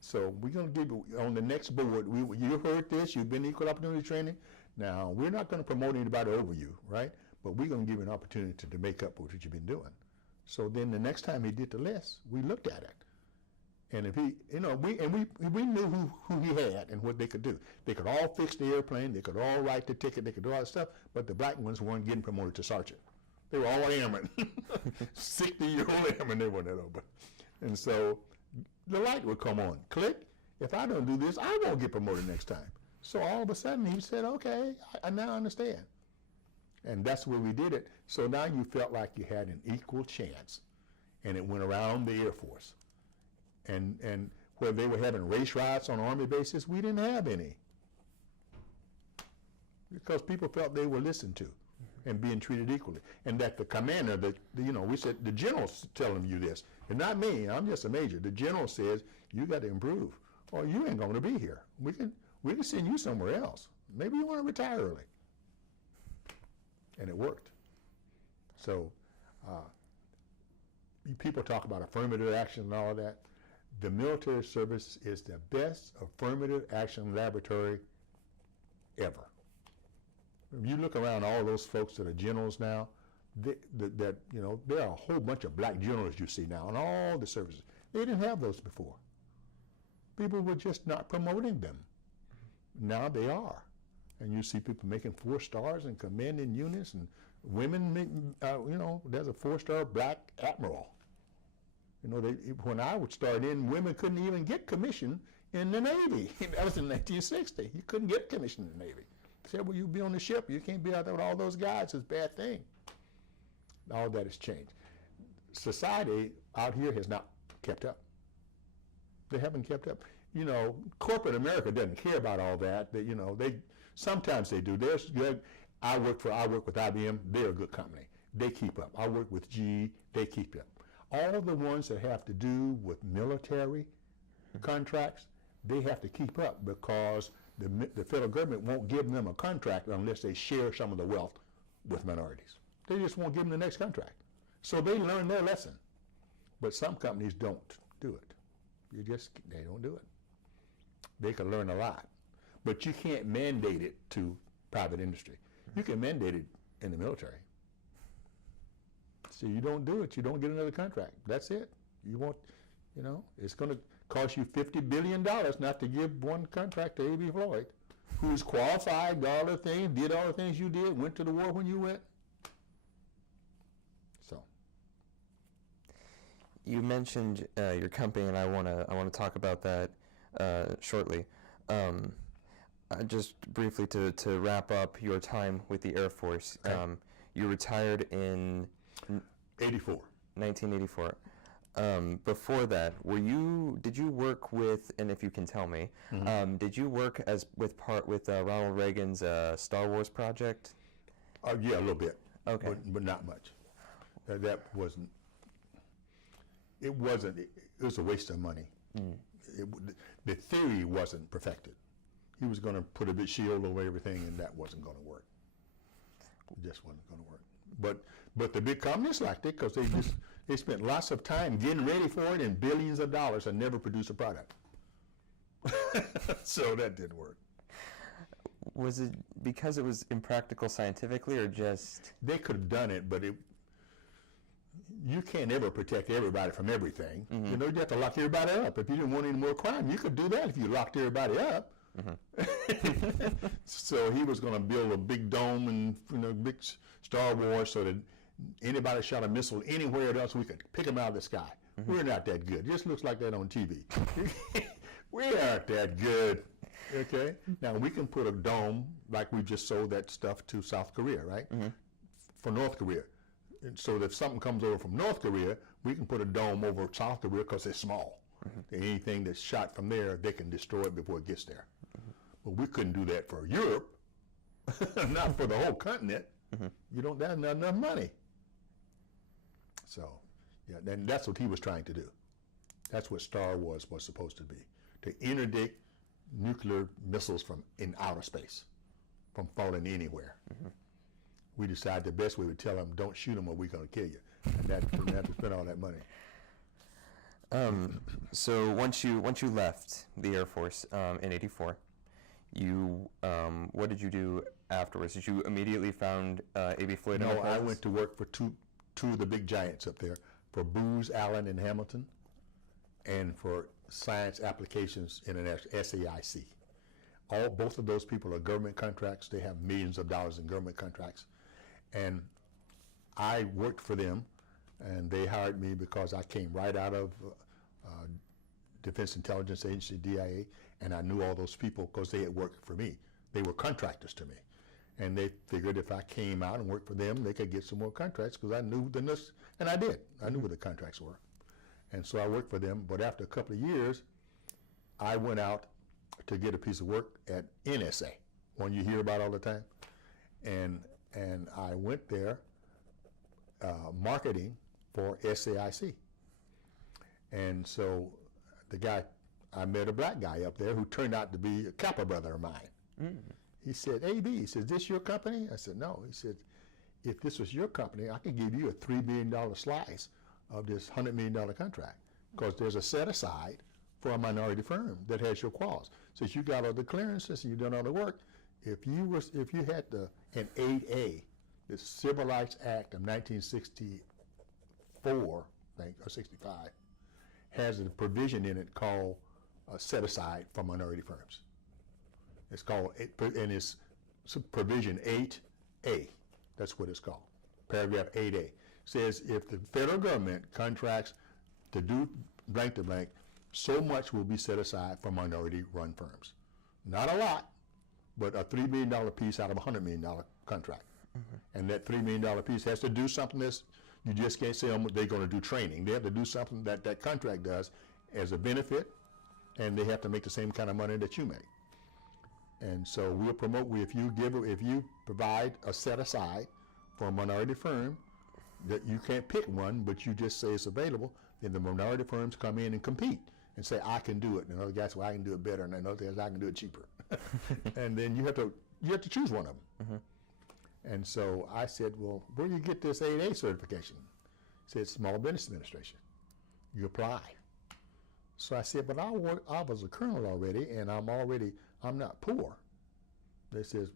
So we're going to give you, on the next board, you heard this, you've been equal opportunity training. Now, we're not going to promote anybody over you, right? But we're going to give you an opportunity to make up what you've been doing. So then the next time he did the list, we looked at it. And if he, you know, we knew who he had and what they could do. They could all fix the airplane, they could all write the ticket, they could do all that stuff, but the black ones weren't getting promoted to sergeant. They were all airmen. 60-year-old airmen, they weren't that old. And so the light would come on. Click. If I don't do this, I won't get promoted next time. So all of a sudden he said, okay, I now understand. And that's where we did it. So now you felt like you had an equal chance. And it went around the Air Force. And where they were having race riots on Army bases, we didn't have any. Because people felt they were listened to. and being treated equally. And that the commander, we said, the general's telling you this. And not me, I'm just a major. The general says, you got to improve, or you ain't going to be here. We can send you somewhere else. Maybe you want to retire early. And it worked. So people talk about affirmative action and all of that. The military service is the best affirmative action laboratory ever. If you look around all those folks that are generals now, there are a whole bunch of black generals you see now in all the services. They didn't have those before. People were just not promoting them. Now they are. And you see people making 4 stars and commanding units, and women, there's a 4-star black admiral. When I would start in, women couldn't even get commission in the Navy. That was in 1960. You couldn't get commission in the Navy. They said, well, you be on the ship. You can't be out there with all those guys. It's a bad thing. All that has changed. Society out here has not kept up. They haven't kept up. Corporate America doesn't care about all that. Sometimes they do. I work with IBM. They're a good company. They keep up. I work with GE. They keep up. All of the ones that have to do with military contracts, they have to keep up because the federal government won't give them a contract unless they share some of the wealth with minorities. They just won't give them the next contract. So they learn their lesson. But some companies don't do it. They don't do it. They can learn a lot. But you can't mandate it to private industry. You can mandate it in the military. So you don't do it, you don't get another contract. That's it. You won't, it's going to cost you $50 billion not to give one contract to A.B. Floyd, who's qualified, did all the things you did, went to the war when you went. So. You mentioned your company, and I want to talk about that shortly. Just briefly to wrap up your time with the Air Force. Okay. You retired in 1984. Before that, did you work with, and if you can tell me, did you work with Ronald Reagan's Star Wars project? Yeah, a little bit. Okay. But not much. That wasn't. It was a waste of money. The theory wasn't perfected. He was going to put a big shield over everything, and that wasn't going to work. It just wasn't going to work. But the big companies liked it because they spent lots of time getting ready for it and billions of dollars and never produced a product. So that didn't work. Was it because it was impractical scientifically, or just? They could have done it, but you can't ever protect everybody from everything. You have to lock everybody up. If you didn't want any more crime, you could do that if you locked everybody up. So he was going to build a big dome and big Star Wars so that anybody shot a missile anywhere else, we could pick them out of the sky. We're not that good. It just looks like that on TV. We aren't that good. Okay? Now, we can put a dome, like we just sold that stuff to South Korea, right? For North Korea. And so that if something comes over from North Korea, we can put a dome over South Korea because it's small. Anything that's shot from there, they can destroy it before it gets there. But we couldn't do that for Europe, not for the whole continent. That's not enough money. So, yeah, and that's what he was trying to do. That's what Star Wars was supposed to be, to interdict nuclear missiles from in outer space, from falling anywhere. We decided the best way would tell them, don't shoot them or we're going to kill you. And that didn't have to spend all that money. So once you left the Air Force in '84, what did you do afterwards? Did you immediately found A.B. Floyd? No, I went to work for two of the big giants up there, for Booz Allen and Hamilton, and for Science Applications International, SAIC. Both of those people are government contracts. They have millions of dollars in government contracts. And I worked for them, and they hired me because I came right out of Defense Intelligence Agency, DIA, and I knew all those people because they had worked for me. They were contractors to me. And they figured if I came out and worked for them, they could get some more contracts because I knew and I did. I knew what the contracts were. And so I worked for them, but after a couple of years, I went out to get a piece of work at NSA, one you hear about all the time. And and I went there marketing for SAIC. And so I met a black guy up there who turned out to be a Kappa brother of mine. Mm. He said, AB, he said, is this your company? I said, no. He said, if this was your company, I could give you a $3 million slice of this $100 million contract, because there's a set aside for a minority firm that has your quals. Since you got all the clearances and you've done all the work, if you had an 8A, the Civil Rights Act of 1964, I think, or 65, has a provision in it called set aside for minority firms. It's called, and it's provision 8A. That's what it's called. Paragraph 8A says if the federal government contracts to do blank to blank, so much will be set aside for minority-run firms. Not a lot, but a $3 million piece out of a $100 million contract. Mm-hmm. And that $3 million piece has to do something that's, you just can't say they're going to do training. They have to do something that that contract does as a benefit, and they have to make the same kind of money that you make. And so we'll promote, if you provide a set aside for a minority firm, that you can't pick one, but you just say it's available, then the minority firms come in and compete and say, I can do it. And other guys say, well, I can do it better, and another guys, I can do it cheaper. And then you have to choose one of them. Mm-hmm. And so I said, well, where do you get this 8A certification? He said, Small Business Administration. You apply. So I said, but I was a colonel already, and I'm not poor. They said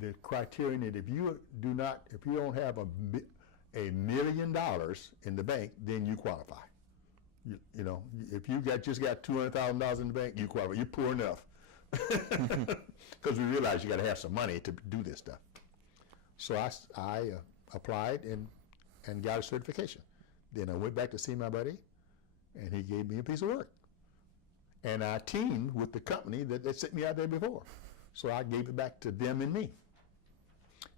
the criterion that if you don't have $1 million in the bank, then you qualify. You know, if you just got $200,000 in the bank, you qualify. You're poor enough. Because we realized you got to have some money to do this stuff. So I applied and got a certification. Then I went back to see my buddy, and he gave me a piece of work. And I teamed with the company that sent me out there before. So I gave it back to them and me.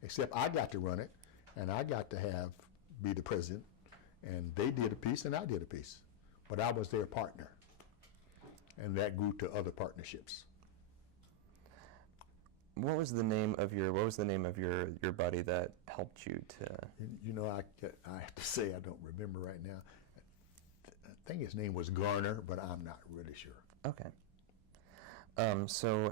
Except I got to run it, and I got to be the president, and they did a piece and I did a piece. But I was their partner. And that grew to other partnerships. What was the name of your buddy that helped you to? You know, I have to say I don't remember right now. I think his name was Garner, but I'm not really sure. Okay. So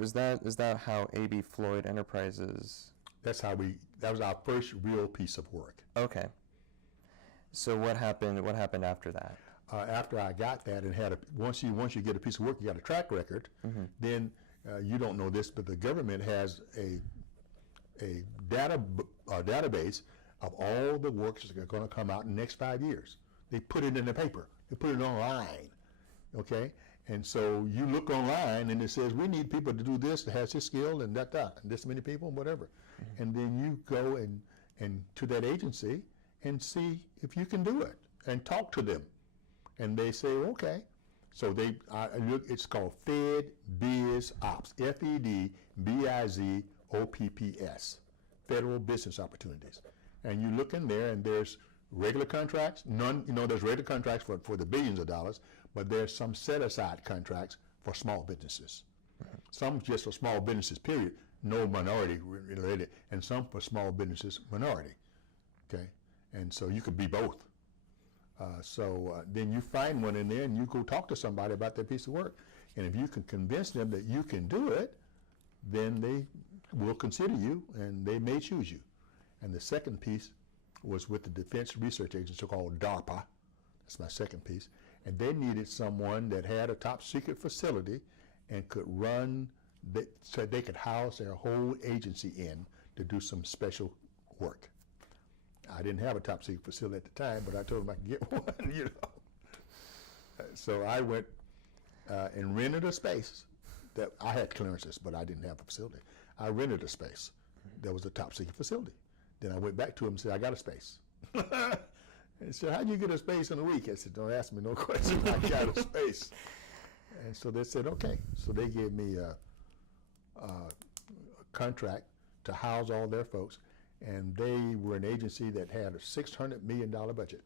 is that how A.B. Floyd Enterprises? That was our first real piece of work. Okay. So what happened after that? After I got that and once you get a piece of work, you got a track record. Mm-hmm. Then you don't know this, but the government has a database of all the works that are going to come out in the next 5 years. They put it in the paper. They put it online. Okay. And so you look online and it says, we need people to do this, that has this skill and and this many people, whatever. Mm-hmm. And then you go and to that agency and see if you can do it and talk to them. And they say, okay. So it's called Fed Biz Ops, FEDBIZOPPS, Federal Business Opportunities. And you look in there and there's regular contracts, there's regular contracts for the billions of dollars, but there's some set-aside contracts for small businesses. Right. Some just for small businesses, period, no minority related, and some for small businesses, minority, okay? And so you could be both. Then you find one in there and you go talk to somebody about that piece of work. And if you can convince them that you can do it, then they will consider you and they may choose you. And the second piece was with the Defense Research Agency called DARPA. That's my second piece. And they needed someone that had a top secret facility and could so they could house their whole agency in to do some special work. I didn't have a top secret facility at the time, but I told them I could get one, So I went and rented a space that I had clearances, but I didn't have a facility. I rented a space that was a top secret facility. Then I went back to him and said, I got a space. He said, how'd you get a space in a week? I said, don't ask me no questions. I got a space. And so they said, okay. So they gave me a contract to house all their folks. And they were an agency that had a $600 million budget.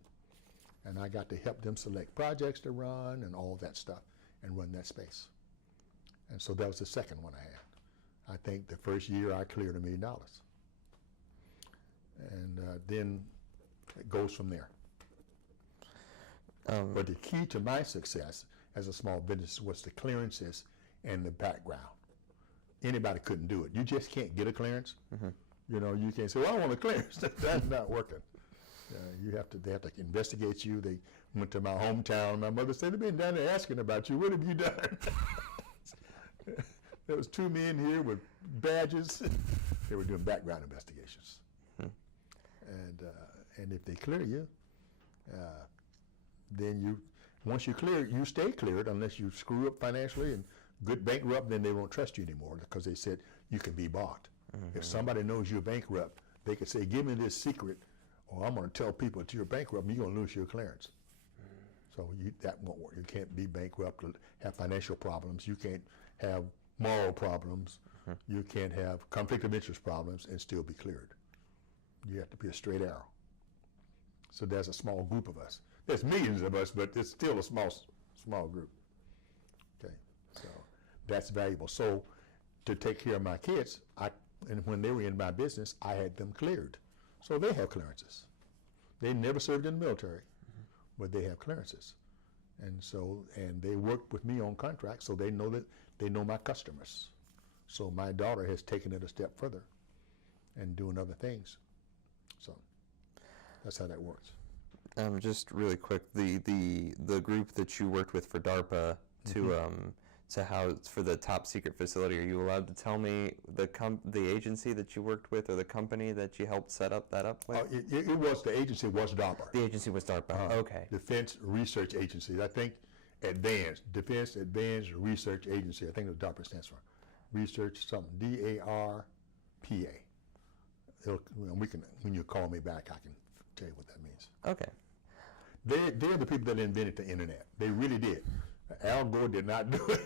And I got to help them select projects to run and all that stuff and run that space. And so that was the second one I had. I think the first year I cleared $1 million. And then it goes from there. But the key to my success as a small business was the clearances and the background. Anybody couldn't do it. You just can't get a clearance. You know, you can't say, well, I want a clearance. That's not working. They have to investigate you. They went to my hometown. My mother said, they've been down there asking about you. What have you done? There was 2 men here with badges. They were doing background investigations. And if they clear you, then once you clear, you stay cleared unless you screw up financially and good bankrupt, then they won't trust you anymore because they said you can be bought. If somebody knows you're bankrupt, they could say, give me this secret, or I'm going to tell people that you're bankrupt and you're going to lose your clearance. So that won't work. You can't be bankrupt, have financial problems. You can't have moral problems. You can't have conflict of interest problems and still be cleared. You have to be a straight arrow. So there's a small group of us. There's millions of us, but it's still a small group. Okay, so that's valuable. So to take care of my kids, and when they were in my business, I had them cleared. So they have clearances. They never served in the military, but they have clearances. And they work with me on contracts, so they know my customers. So my daughter has taken it a step further and doing other things. So that's how that works. Just really quick, the group that you worked with for DARPA to house for the top secret facility, are you allowed to tell me the agency that you worked with or the company that you helped set that up with? The agency was DARPA. The agency was DARPA. Okay. Defense Research Agency. I think Defense Advanced Research Agency. I think that's what DARPA stands for. Research something. DARPA. When you call me back, I can tell you what that means. Okay. They're the people that invented the internet. They really did. Al Gore did not do it.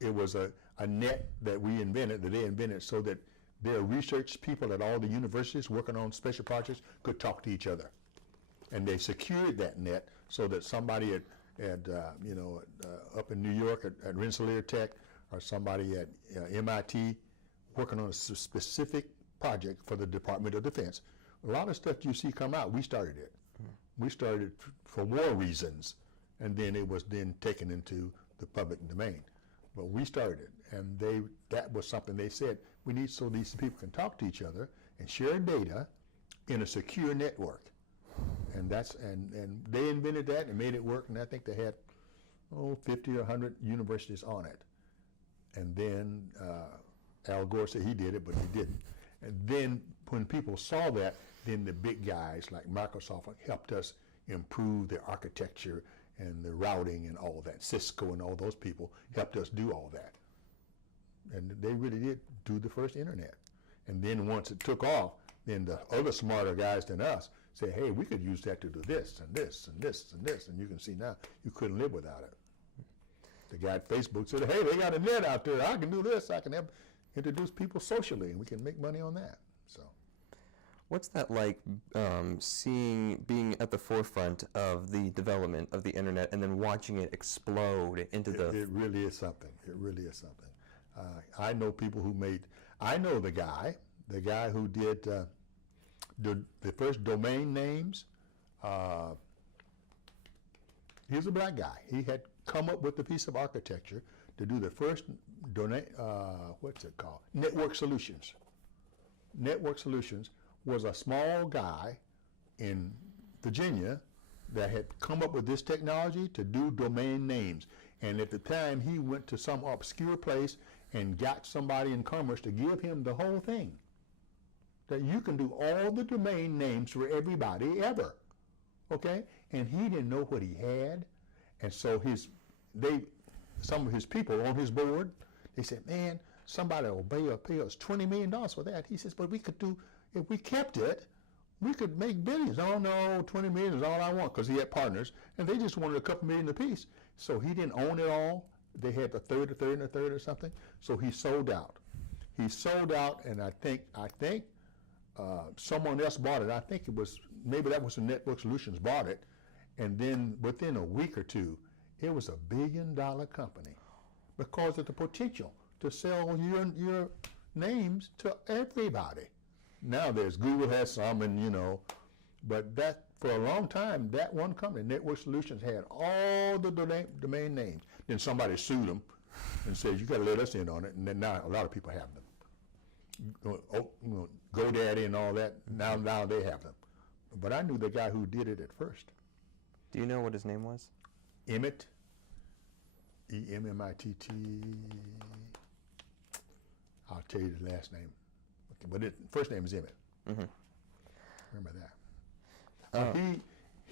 It was a net that we invented, that they invented, so that their research people at all the universities working on special projects could talk to each other. And they secured that net so that somebody up in New York at Rensselaer Tech, or somebody at MIT working on a specific project for the Department of Defense. A lot of stuff you see come out, we started it. We started for war reasons, and then it was then taken into the public domain. But we started it, and that was something they said, we need so these people can talk to each other and share data in a secure network. And they invented that and made it work, and I think they had 50 or 100 universities on it. And then Al Gore said he did it, but he didn't. And then when people saw that, then the big guys like Microsoft helped us improve the architecture and the routing and all of that. Cisco and all those people helped us do all that. And they really did do the first internet. And then once it took off, then the other smarter guys than us say, hey, we could use that to do this and this and this and this. And you can see now, you couldn't live without it. The guy at Facebook said, hey, they got a net out there. I can do this. I can introduce people socially, and we can make money on that. So, what's that like, being at the forefront of the development of the internet and then watching it explode into It really is something. It really is something. I know people who I know the guy who did the first domain names. He's a black guy. He had come up with a piece of architecture to do the first what's it called? Network Solutions. Network Solutions was a small guy in Virginia that had come up with this technology to do domain names. And at the time, he went to some obscure place and got somebody in commerce to give him the whole thing. That you can do all the domain names for everybody ever. Okay? And he didn't know what he had. And so some of his people on his board, they said, man, somebody will pay us $20 million for that. He says, but we could do, if we kept it, we could make billions. Oh no, 20 million is all I want, because he had partners, and they just wanted a couple million apiece. So he didn't own it all. They had a third or something. So he sold out. He sold out, and I think someone else bought it. I think maybe that was the Network Solutions bought it, and then within a week or two, it was $1 billion company. because of the potential to sell your names to everybody. Now there's Google has some, and but that for a long time, that one company, Network Solutions, had all the domain names. Then somebody sued them and said, you got to let us in on it. And then now a lot of people have them. GoDaddy and all that, now they have them. But I knew the guy who did it at first. Do you know what his name was? Emmett, E-M-M-I-T-T. I'll tell you the last name. Okay, but first name is Emmett. Mm-hmm. Remember that.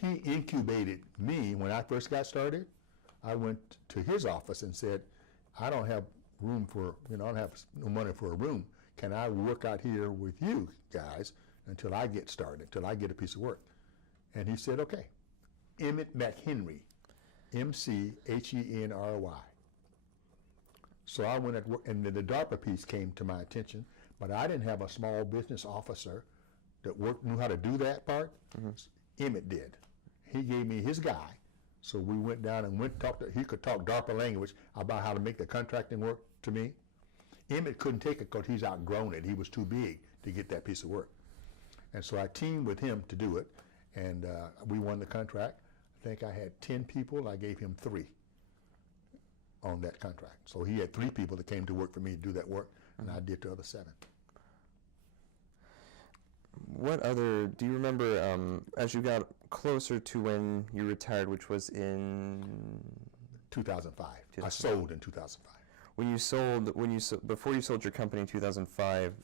He incubated me when I first got started. I went to his office and said, I don't have room for, I don't have no money for a room. Can I work out here with you guys until I get started, until I get a piece of work? And he said, okay. Emmett McHenry, M-C-H-E-N-R-Y. So I went at work, and then the DARPA piece came to my attention, but I didn't have a small business officer that knew how to do that part. Mm-hmm. Emmett did. He gave me his guy, so we went down and he could talk DARPA language about how to make the contracting work to me. Emmett couldn't take it because he's outgrown it. He was too big to get that piece of work. And so I teamed with him to do it, and we won the contract. I think I had 10 people. I gave him 3 on that contract. So he had 3 people that came to work for me to do that work, and I did the other 7. Do you remember, as you got closer to when you retired, which was in 2005. I sold in 2005. Before you sold your company in 2005,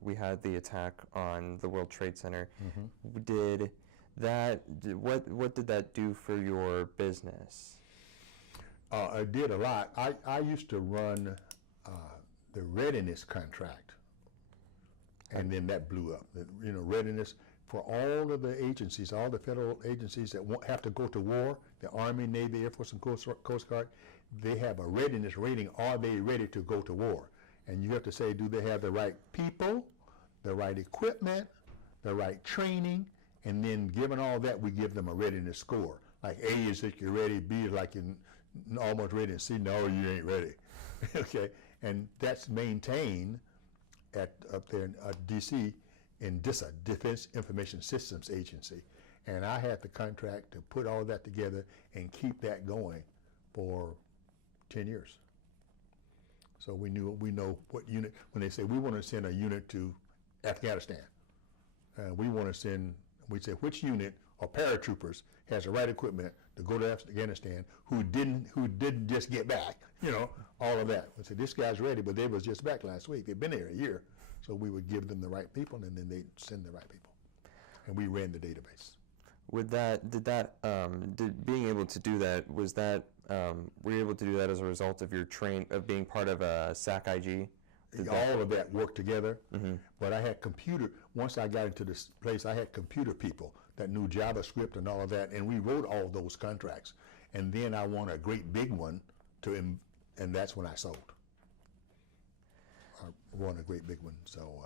we had the attack on the World Trade Center. Mm-hmm. What did that do for your business? It did a lot. I used to run the readiness contract, and then that blew up. Readiness for all of the agencies, all the federal agencies that have to go to war, the Army, Navy, Air Force, and Coast Guard, they have a readiness rating. Are they ready to go to war? And you have to say, do they have the right people, the right equipment, the right training? And then given all that, we give them a readiness score. Like A is that you're ready, B is like you're almost ready, and C, no, you ain't ready. Okay, and that's maintained up there in D.C. in DISA, Defense Information Systems Agency. And I had the contract to put all that together and keep that going for 10 years. So we know what unit, when they say we want to send a unit to Afghanistan, we say which unit or paratroopers has the right equipment to go to Afghanistan who didn't just get back, all of that. We said this guy's ready, but they was just back last week. They've been here a year. So we would give them the right people, and then they'd send the right people. And we ran the database. Being able to do that, were you able to do that as a result of your of being part of a SAC-IG? All of that worked together, mm-hmm. But I had once I got into this place, I had computer people that knew JavaScript and all of that, and we wrote all those contracts. And then I won a great big one, and that's when I sold. I won a great big one, so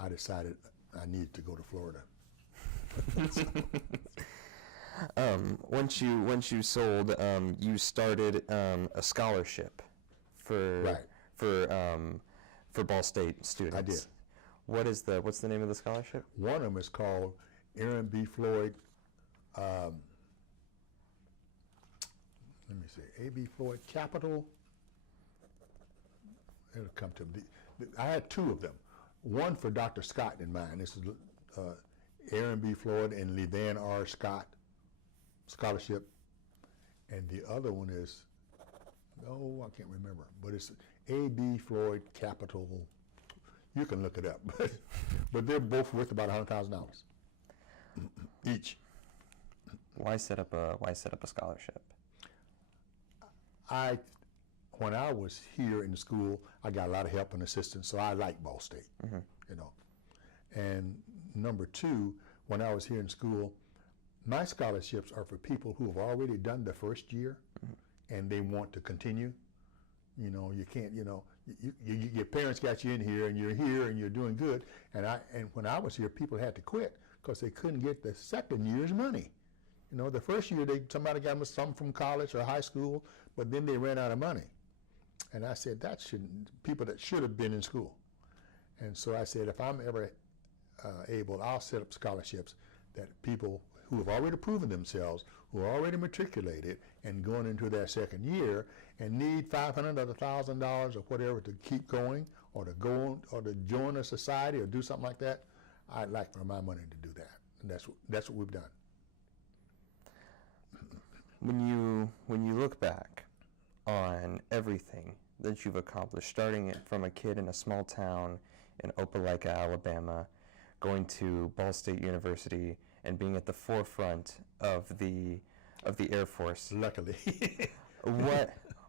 I decided I needed to go to Florida. Once you sold, you started a scholarship for Ball State students. I did. What's the name of the scholarship? One of them is called Aaron B. Floyd. Let me see, A.B. Floyd Capital. It'll come to me. I had 2 of them. One for Dr. Scott in mind. This is Aaron B. Floyd and Levan R. Scott Scholarship. And the other one is, I can't remember, but it's A.B. Floyd Capital. You can look it up. But they're both worth about $100,000 each. Why set up a scholarship? When I was here in the school, I got a lot of help and assistance, so I like Ball State, mm-hmm. And number 2, when I was here in school, my scholarships are for people who have already done the first year, mm-hmm. and they want to continue. You can't, your parents got you in here and you're doing good. And when I was here, people had to quit because they couldn't get the second year's money. The first year somebody got some from college or high school, but then they ran out of money. And I said, that shouldn't, people that should have been in school. And so I said, if I'm ever able, I'll set up scholarships that people who have already proven themselves, who are already matriculated and going into their second year and need $500 or $1,000 or whatever to keep going or to go on, or to join a society or do something like that, I'd like for my money to do that. And that's what we've done. When you look back on everything that you've accomplished, starting from a kid in a small town in Opelika, Alabama, going to Ball State University and being at the forefront of the Air Force. Luckily.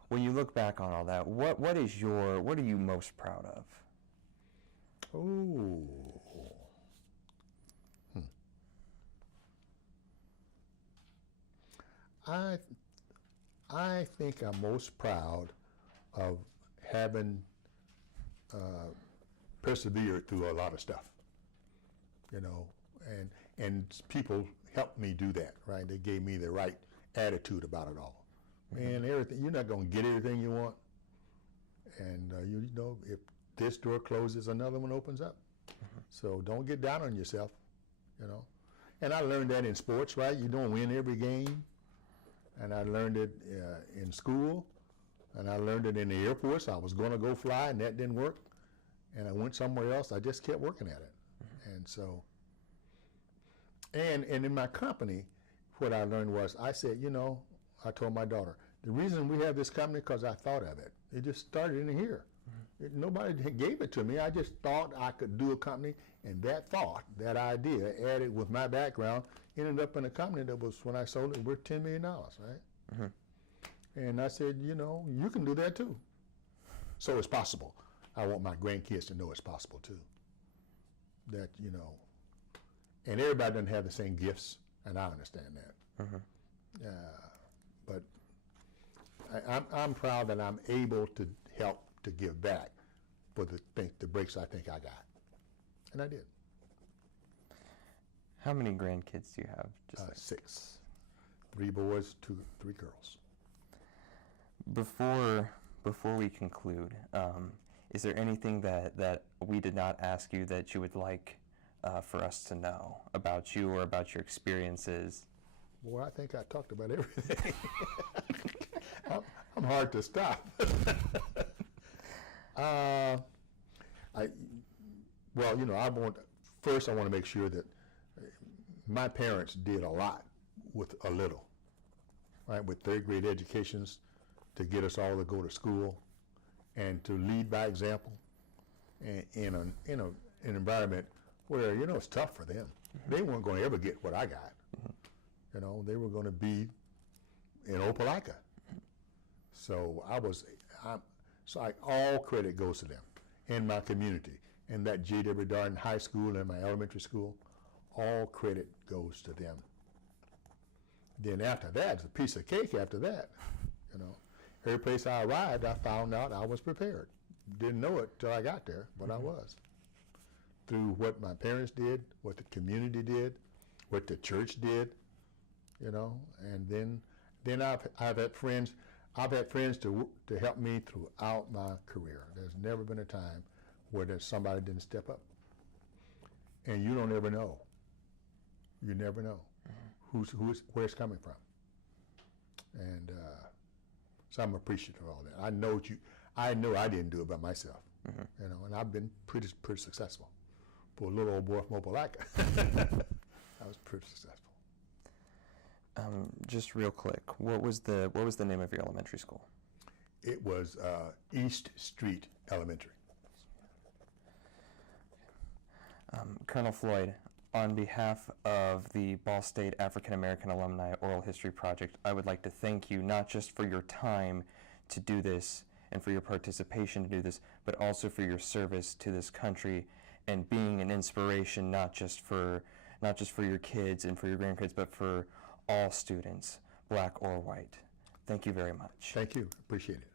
When you look back on all that, what are you most proud of? Oh. I think I'm most proud of having persevered through a lot of stuff, you know, and people helped me do that, right? They gave me the right attitude about it all. Man, everything, you're not going to get everything you want. And you know, if this door closes, another one opens up. So don't get down on yourself, you know. And I learned that in sports, right? You don't win every game. And I learned it in school. And I learned it in the Air Force. I was going to go fly, and that didn't work. And I went somewhere else. I just kept working at it. And so, and in my company, what I learned was, I said, you know, I told my daughter, the reason we have this company because I thought of it. It just started in here. Nobody gave it to me. I just thought I could do a company, and that thought, that idea, added with my background, ended up in a company that was, when I sold it, worth $10 million, right? And I said, you know, you can do that too. So it's possible. I want my grandkids to know it's possible too. That, you know, and everybody doesn't have the same gifts, and I understand that. But I'm proud that I'm able to help to give back for the breaks I think I got. And I did. How many grandkids do you have? Just 6. 3 boys, 3 girls. Before we conclude, is there anything that we did not ask you that you would like for us to know about you or about your experiences? Well, I think I talked about everything. I'm hard to stop. Well, you know, I want to make sure that my parents did a lot with a little, right? With 3rd grade educations to get us all to go to school and to lead by example in an environment where, you know, it's tough for them. They weren't going to ever get what I got. You know, they were going to be in Opelika. So all credit goes to them and my community. And that J.W. Darden High School and my elementary school, all credit goes to them. Then after that, it's a piece of cake after that. You know, every place I arrived, I found out I was prepared. Didn't know it till I got there, but I was. Through what my parents did, what the community did, what the church did, you know, and then I've had friends to help me throughout my career. There's never been a time where somebody didn't step up. And you don't ever know. You never know where it's coming from. And so I'm appreciative of all that. I know I didn't do it by myself. You know, and I've been pretty successful. For a little old boy from Opelika, I was pretty successful. Just real quick, what was the name of your elementary school? It was East Street Elementary. Colonel Floyd, on behalf of the Ball State African American Alumni Oral History Project, I would like to thank you not just for your time to do this and for your participation to do this, but also for your service to this country and being an inspiration not just for your kids and for your grandkids, but for all students, black or white. Thank you very much. Thank you. Appreciate it.